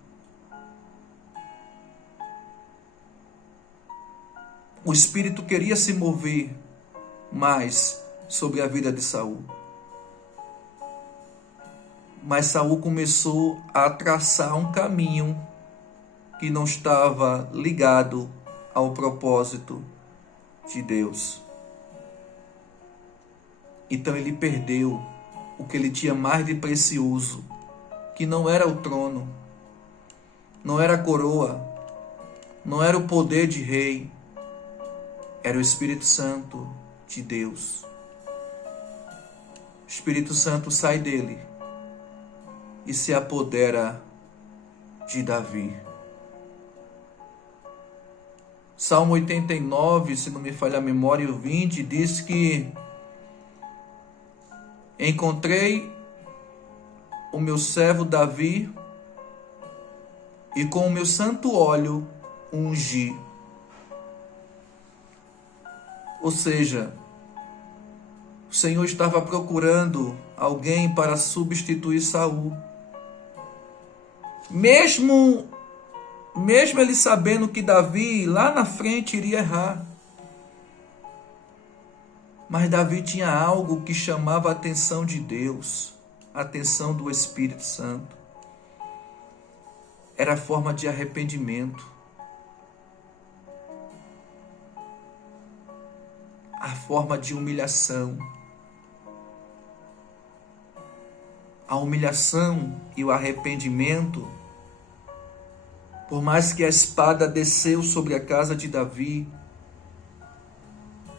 O Espírito queria se mover mais sobre a vida de Saul. Mas Saul começou a traçar um caminho que não estava ligado ao propósito de Deus. Então ele perdeu o que ele tinha mais de precioso, que não era o trono, não era a coroa, não era o poder de rei, era o Espírito Santo de Deus. Espírito Santo sai dele e se apodera de Davi. Salmo 89, se não me falha a memória, o 20, diz que encontrei o meu servo Davi e com o meu santo óleo ungi. Ou seja, o Senhor estava procurando alguém para substituir Saul. Mesmo ele sabendo que Davi lá na frente iria errar. Mas Davi tinha algo que chamava a atenção de Deus, a atenção do Espírito Santo. Era a forma de arrependimento. A forma de humilhação. A humilhação e o arrependimento, por mais que a espada desceu sobre a casa de Davi,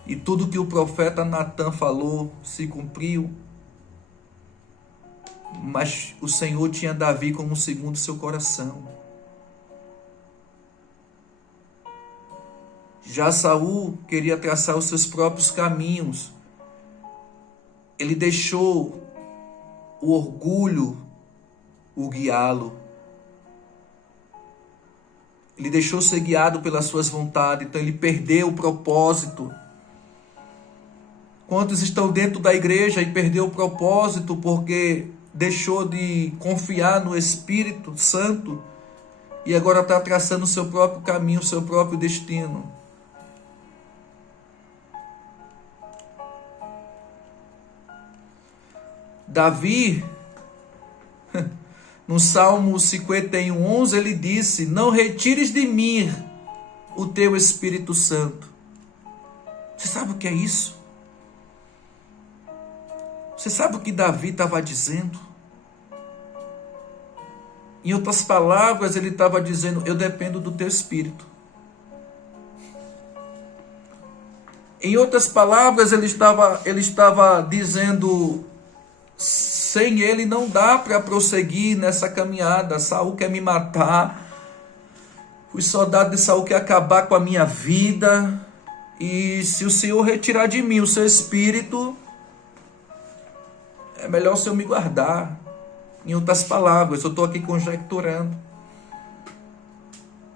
e tudo que o profeta Natan falou se cumpriu, mas o Senhor tinha Davi como segundo seu coração. Já Saul queria traçar os seus próprios caminhos. Ele deixou o orgulho o guiá-lo. Ele deixou ser guiado pelas suas vontades, então ele perdeu o propósito. Quantos estão dentro da igreja e perdeu o propósito porque deixou de confiar no Espírito Santo e agora está traçando o seu próprio caminho, o seu próprio destino? Davi, no Salmo 51:11, ele disse: não retires de mim o teu Espírito Santo. Você sabe o que é isso? Você sabe o que Davi estava dizendo? Em outras palavras, ele estava dizendo: eu dependo do teu Espírito. Em outras palavras, ele estava dizendo: sem ele não dá para prosseguir nessa caminhada. Saul quer me matar. Os soldados de Saul querem acabar com a minha vida. E se o Senhor retirar de mim o seu Espírito, é melhor o Senhor me guardar. Em outras palavras, eu estou aqui conjecturando.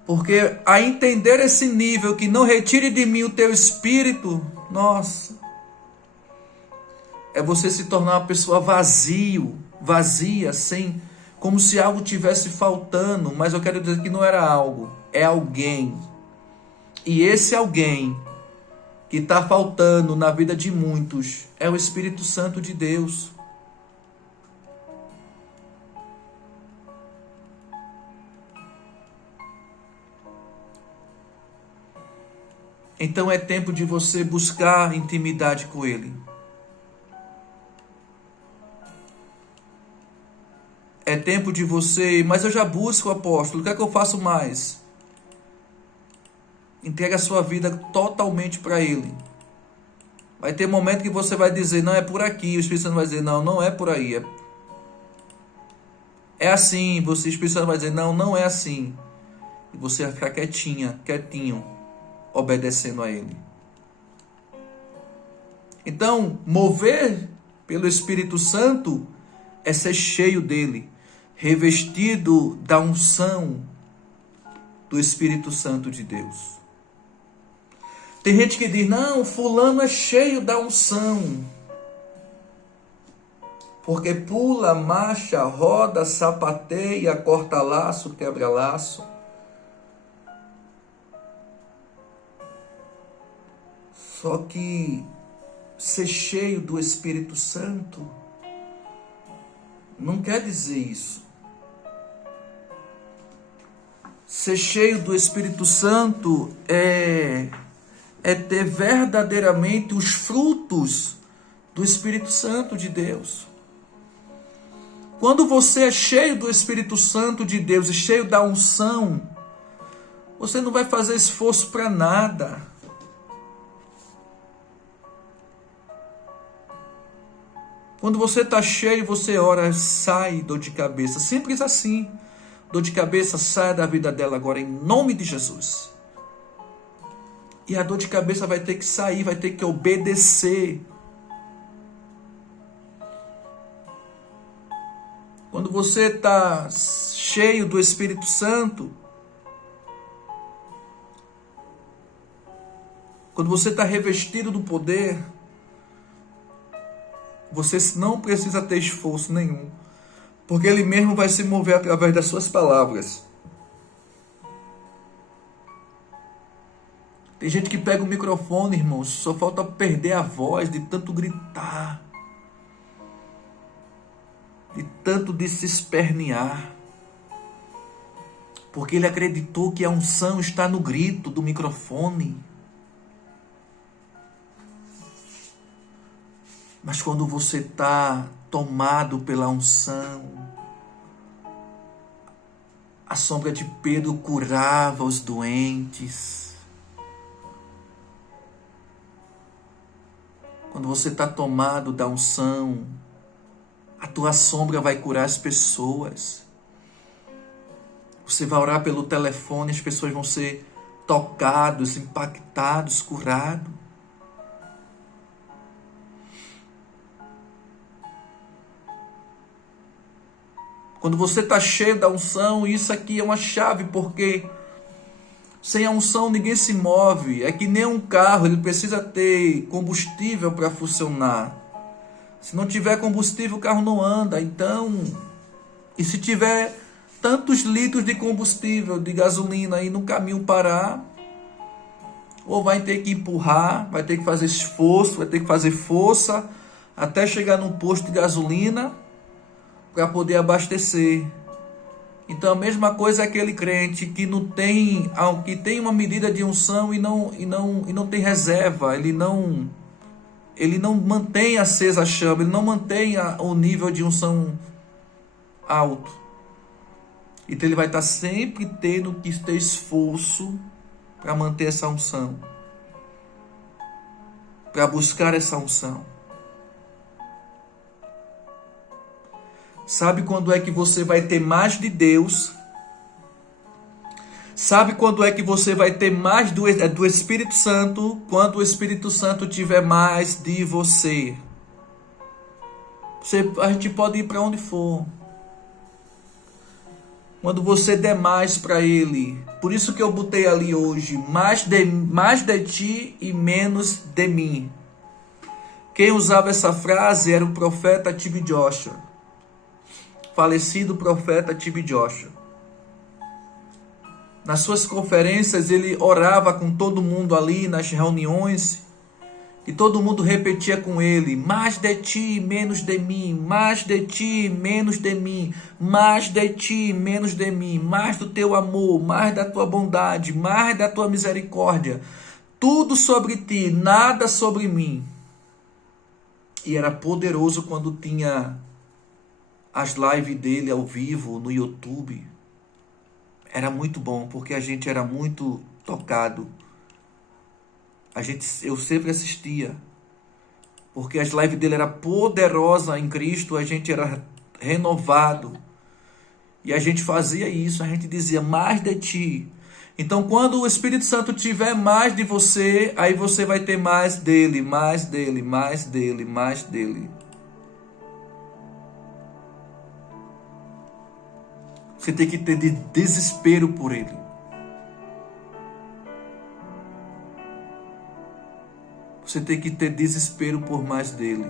Porque a entender esse nível, que não retire de mim o teu Espírito, nossa, é você se tornar uma pessoa vazia, sem, como se algo tivesse faltando. Mas eu quero dizer que não era algo, é alguém. E esse alguém que está faltando na vida de muitos é o Espírito Santo de Deus. Então é tempo de você buscar intimidade com Ele. É tempo de você, mas eu já busco, apóstolo, o que é que eu faço mais? Entrega a sua vida totalmente para Ele. Vai ter momento que você vai dizer: não, é por aqui. O Espírito Santo vai dizer: não, não é por aí. É assim. O Espírito Santo vai dizer: não, não é assim. E você vai ficar quietinho, obedecendo a Ele. Então, mover pelo Espírito Santo é ser cheio dele, revestido da unção do Espírito Santo de Deus. Tem gente que diz: não, fulano é cheio da unção, porque pula, marcha, roda, sapateia, corta laço, quebra laço. Só que ser cheio do Espírito Santo não quer dizer isso. Ser cheio do Espírito Santo é ter verdadeiramente os frutos do Espírito Santo de Deus. Quando você é cheio do Espírito Santo de Deus e cheio da unção, você não vai fazer esforço para nada. Quando você está cheio, você ora, sai dor de cabeça. Simples assim. Dor de cabeça, sai da vida dela agora, em nome de Jesus. E a dor de cabeça vai ter que sair, vai ter que obedecer. Quando você está cheio do Espírito Santo, quando você está revestido do poder, você não precisa ter esforço nenhum, porque Ele mesmo vai se mover através das suas palavras. Tem gente que pega o microfone, irmãos, só falta perder a voz de tanto gritar, de tanto de se espernear, porque ele acreditou que a unção está no grito do microfone. Mas quando você está tomado pela unção, a sombra de Pedro curava os doentes. Quando você está tomado da unção, a tua sombra vai curar as pessoas. Você vai orar pelo telefone, as pessoas vão ser tocados, impactados, curados. Quando você está cheio da unção, isso aqui é uma chave, porque sem a unção ninguém se move. É que nem um carro, ele precisa ter combustível para funcionar. Se não tiver combustível, o carro não anda. Então, e se tiver tantos litros de combustível, de gasolina aí no caminho parar, ou vai ter que empurrar, vai ter que fazer esforço, vai ter que fazer força, até chegar num posto de gasolina, para poder abastecer. Então a mesma coisa é aquele crente que não tem, que tem uma medida de unção e não tem reserva, ele não mantém acesa a chama, ele não mantém o nível de unção alto. Então ele vai estar sempre tendo que ter esforço para manter essa unção, para buscar essa unção. Sabe quando é que você vai ter mais de Deus? Sabe quando é que você vai ter mais do Espírito Santo? Quando o Espírito Santo tiver mais de você. A gente pode ir para onde for. Quando você der mais para Ele. Por isso que eu botei ali hoje. Mais de ti e menos de mim. Quem usava essa frase era o profeta T.B. Joshua. Falecido profeta T.B. Joshua. Nas suas conferências ele orava com todo mundo ali nas reuniões e todo mundo repetia com ele: mais de ti, menos de mim, mais de ti, menos de mim, mais de ti, menos de mim, mais do teu amor, mais da tua bondade, mais da tua misericórdia, tudo sobre ti, nada sobre mim. E era poderoso quando tinha as lives dele ao vivo no YouTube. Era muito bom, porque a gente era muito tocado. Eu sempre assistia, porque as lives dele eram poderosas em Cristo, a gente era renovado. E a gente fazia isso, a gente dizia: mais de ti. Então quando o Espírito Santo tiver mais de você, aí você vai ter mais dele, mais dele, mais dele, mais dele. Você tem que ter desespero por Ele. Você tem que ter desespero por mais dele.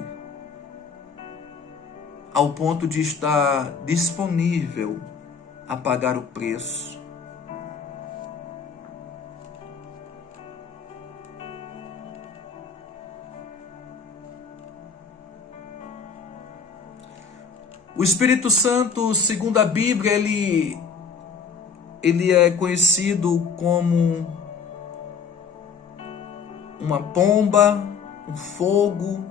Ao ponto de estar disponível a pagar o preço. O Espírito Santo, segundo a Bíblia, ele é conhecido como uma pomba, um fogo.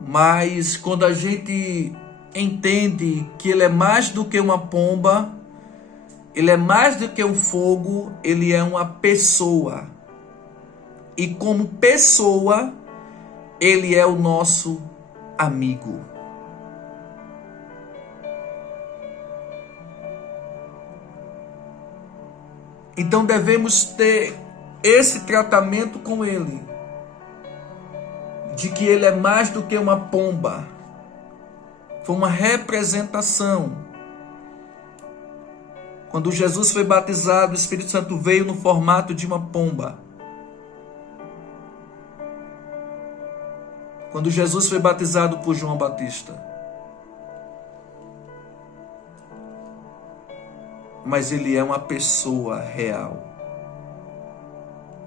Mas quando a gente entende que ele é mais do que uma pomba, ele é mais do que um fogo, ele é uma pessoa. E como pessoa, Ele é o nosso amigo. Então devemos ter esse tratamento com Ele, de que Ele é mais do que uma pomba. Foi uma representação. Quando Jesus foi batizado, o Espírito Santo veio no formato de uma pomba. Quando Jesus foi batizado por João Batista. Mas ele é uma pessoa real.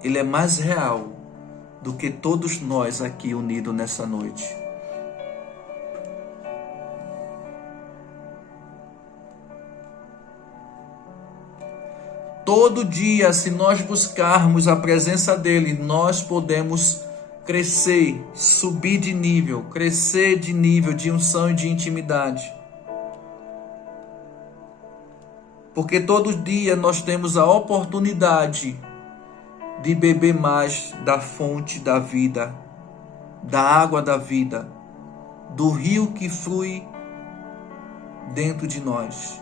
Ele é mais real do que todos nós aqui unidos nessa noite. Todo dia, se nós buscarmos a presença dele, nós podemos crescer, subir de nível, crescer de nível de unção e de intimidade. Porque todo dia nós temos a oportunidade de beber mais da fonte da vida, da água da vida, do rio que flui dentro de nós.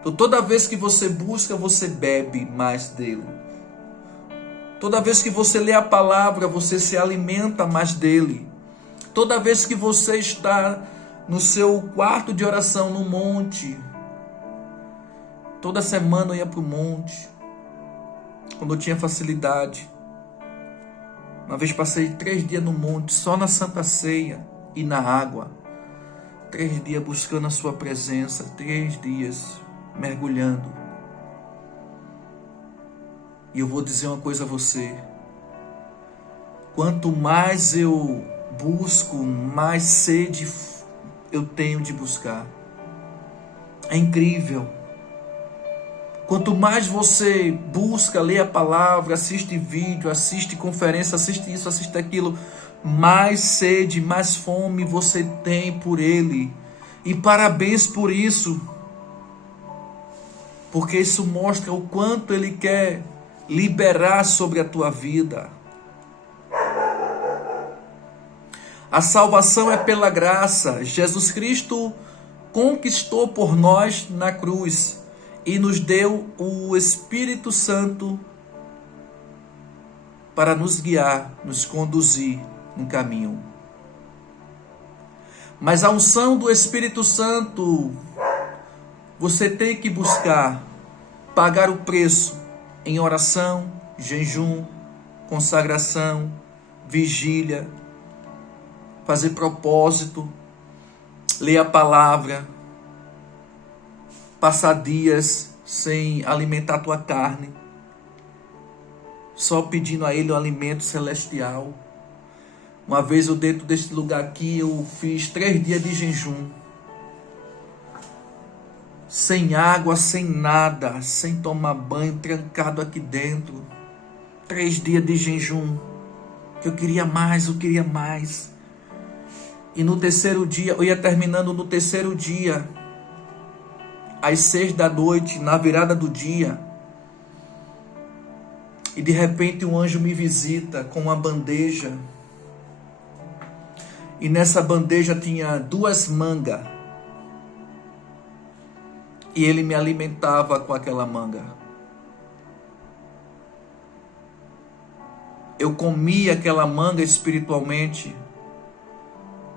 Então, toda vez que você busca, você bebe mais dele. Toda vez que você lê a palavra, você se alimenta mais dele. Toda vez que você está no seu quarto de oração, no monte. Toda semana eu ia para o monte, quando eu tinha facilidade. Uma vez passei 3 dias no monte, só na Santa Ceia e na água. 3 dias buscando a sua presença, 3 dias mergulhando. E eu vou dizer uma coisa a você. Quanto mais eu busco, mais sede eu tenho de buscar. É incrível. Quanto mais você busca, lê a palavra, assiste vídeo, assiste conferência, assiste isso, assiste aquilo, mais sede, mais fome você tem por ele. E parabéns por isso. Porque isso mostra o quanto ele quer liberar sobre a tua vida. A salvação é pela graça. Jesus Cristo conquistou por nós na cruz e nos deu o Espírito Santo para nos guiar, nos conduzir no caminho. Mas a unção do Espírito Santo, você tem que buscar pagar o preço em oração, jejum, consagração, vigília, fazer propósito, ler a palavra, passar dias sem alimentar a tua carne, só pedindo a ele o alimento celestial. Uma vez eu dentro deste lugar aqui, eu fiz 3 dias de jejum, sem água, sem nada, sem tomar banho, trancado aqui dentro. 3 dias de jejum, que eu queria mais, E no terceiro dia, eu ia terminando no terceiro dia, às 6 da noite, na virada do dia. E de repente um anjo me visita com uma bandeja. E nessa bandeja tinha 2 mangas. E ele me alimentava com aquela manga. Eu comia aquela manga espiritualmente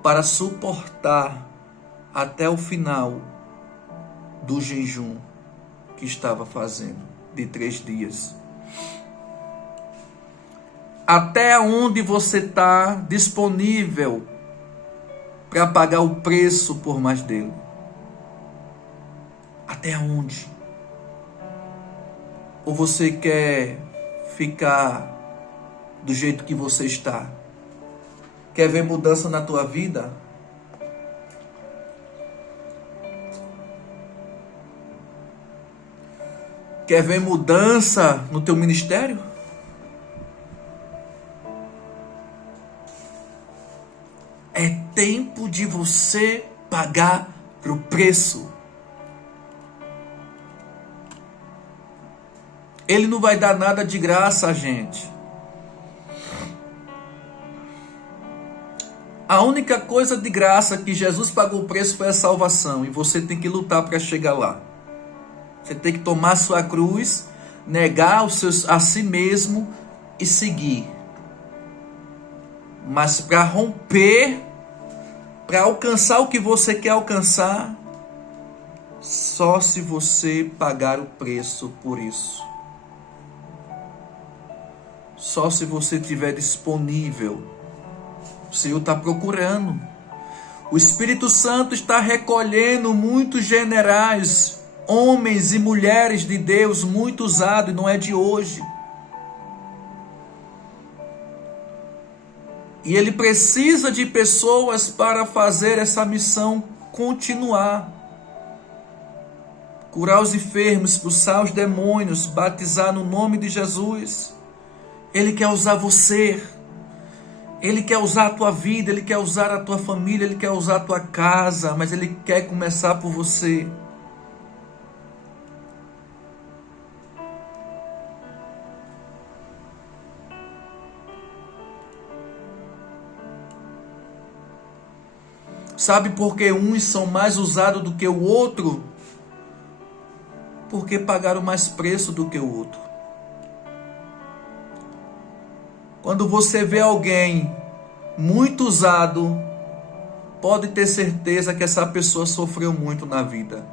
para suportar até o final do jejum que estava fazendo de 3 dias. Até onde você está disponível para pagar o preço por mais dele? Até onde? Ou você quer ficar do jeito que você está? Quer ver mudança na tua vida? Quer ver mudança no teu ministério? É tempo de você pagar o preço. Ele não vai dar nada de graça a gente. A única coisa de graça que Jesus pagou o preço foi a salvação. E você tem que lutar para chegar lá. Você tem que tomar sua cruz, negar a si mesmo e seguir. Mas para romper, para alcançar o que você quer alcançar, só se você pagar o preço por isso. Só se você estiver disponível. O Senhor está procurando. O Espírito Santo está recolhendo muitos generais, homens e mulheres de Deus muito usados, e não é de hoje. E Ele precisa de pessoas para fazer essa missão continuar. Curar os enfermos, expulsar os demônios, batizar no nome de Jesus. Ele quer usar você. Ele quer usar a tua vida, Ele quer usar a tua família, Ele quer usar a tua casa, mas Ele quer começar por você. Sabe por que uns são mais usados do que o outro? Porque pagaram mais preço do que o outro. Quando você vê alguém muito usado, pode ter certeza que essa pessoa sofreu muito na vida.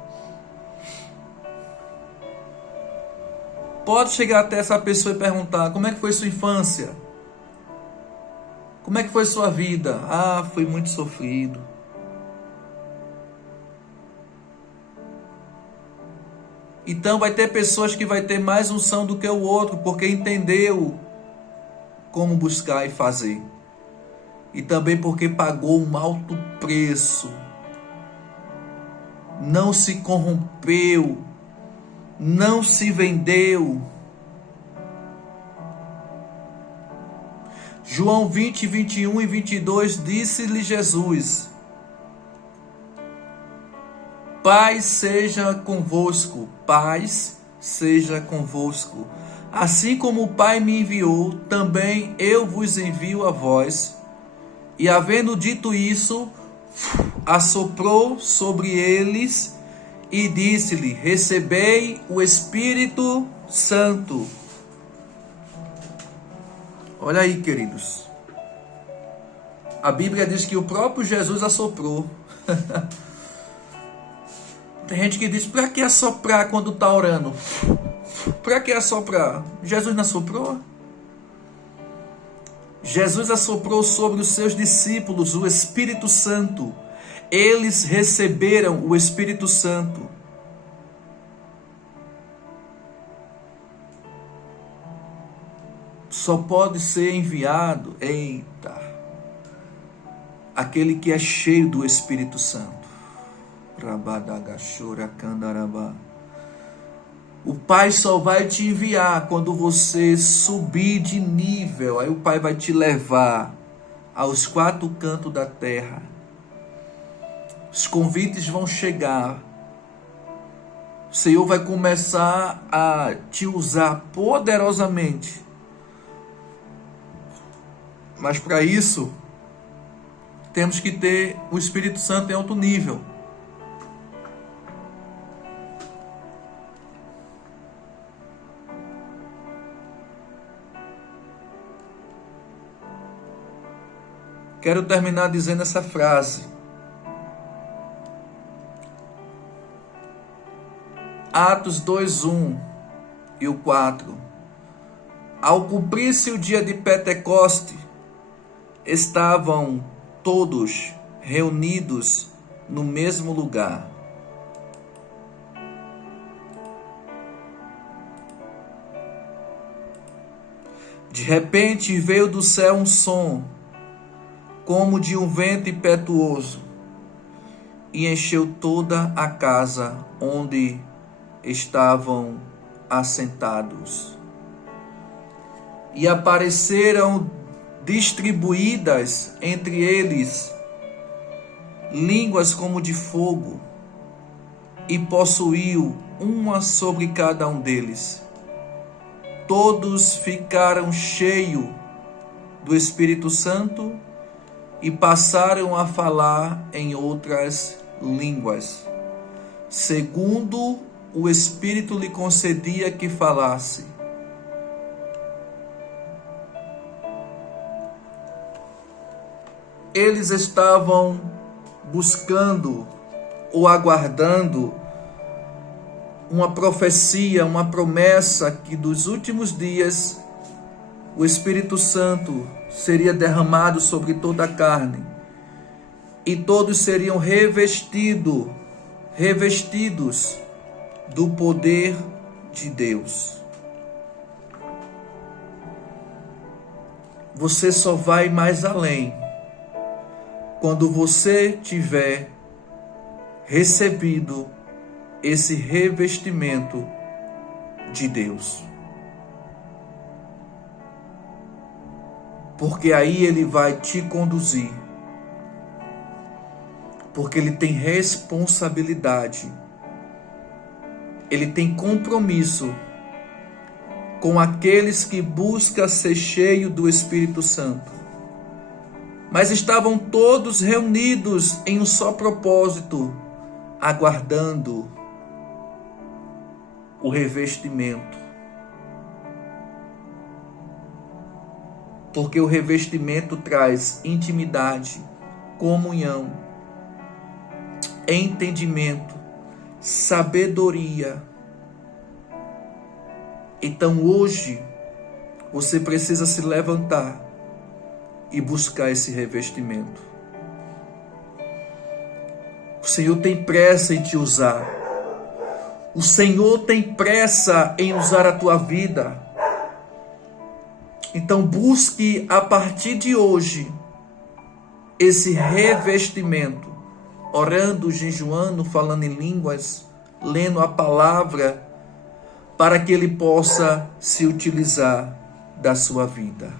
Pode chegar até essa pessoa e perguntar: como é que foi sua infância? Como é que foi sua vida? Ah, foi muito sofrido. Então vai ter pessoas que vai ter mais unção do que o outro, porque entendeu como buscar e fazer. E também porque pagou um alto preço. Não se corrompeu. Não se vendeu. João 20, 21 e 22, disse-lhe Jesus: paz seja convosco, paz seja convosco. Assim como o Pai me enviou, também eu vos envio a vós. E havendo dito isso, assoprou sobre eles e disse-lhe: recebei o Espírito Santo. Olha aí, queridos. A Bíblia diz que o próprio Jesus assoprou. Tem gente que diz: para que assoprar quando está orando? Para que assoprar? Jesus não assoprou? Jesus assoprou sobre os seus discípulos o Espírito Santo. Eles receberam o Espírito Santo. Só pode ser enviado, aquele que é cheio do Espírito Santo. Rabadagashura Kandarabá. O Pai só vai te enviar quando você subir de nível. Aí o Pai vai te levar aos quatro cantos da terra. Os convites vão chegar. O Senhor vai começar a te usar poderosamente. Mas para isso, temos que ter o Espírito Santo em alto nível. Quero terminar dizendo essa frase. Atos 2:1 e o 4. Ao cumprir-se o dia de Pentecoste, estavam todos reunidos no mesmo lugar. De repente veio do céu um som, como de um vento impetuoso, e encheu toda a casa onde estavam assentados. E apareceram distribuídas entre eles línguas como de fogo, e possuiu uma sobre cada um deles. Todos ficaram cheios do Espírito Santo e passaram a falar em outras línguas, segundo o Espírito lhe concedia que falasse. Eles estavam buscando ou aguardando uma profecia, uma promessa que dos últimos dias o Espírito Santo seria derramado sobre toda a carne e todos seriam revestidos do poder de Deus. Você só vai mais além quando você tiver recebido esse revestimento de Deus. Porque aí Ele vai te conduzir. Porque Ele tem responsabilidade. Ele tem compromisso com aqueles que buscam ser cheio do Espírito Santo. Mas estavam todos reunidos em um só propósito, aguardando o revestimento. Porque o revestimento traz intimidade, comunhão, entendimento, sabedoria. Então hoje você precisa se levantar e buscar esse revestimento. O Senhor tem pressa em te usar. O Senhor tem pressa em usar a tua vida. Então busque a partir de hoje esse revestimento, orando, jejuando, falando em línguas, lendo a palavra, para que Ele possa se utilizar da sua vida.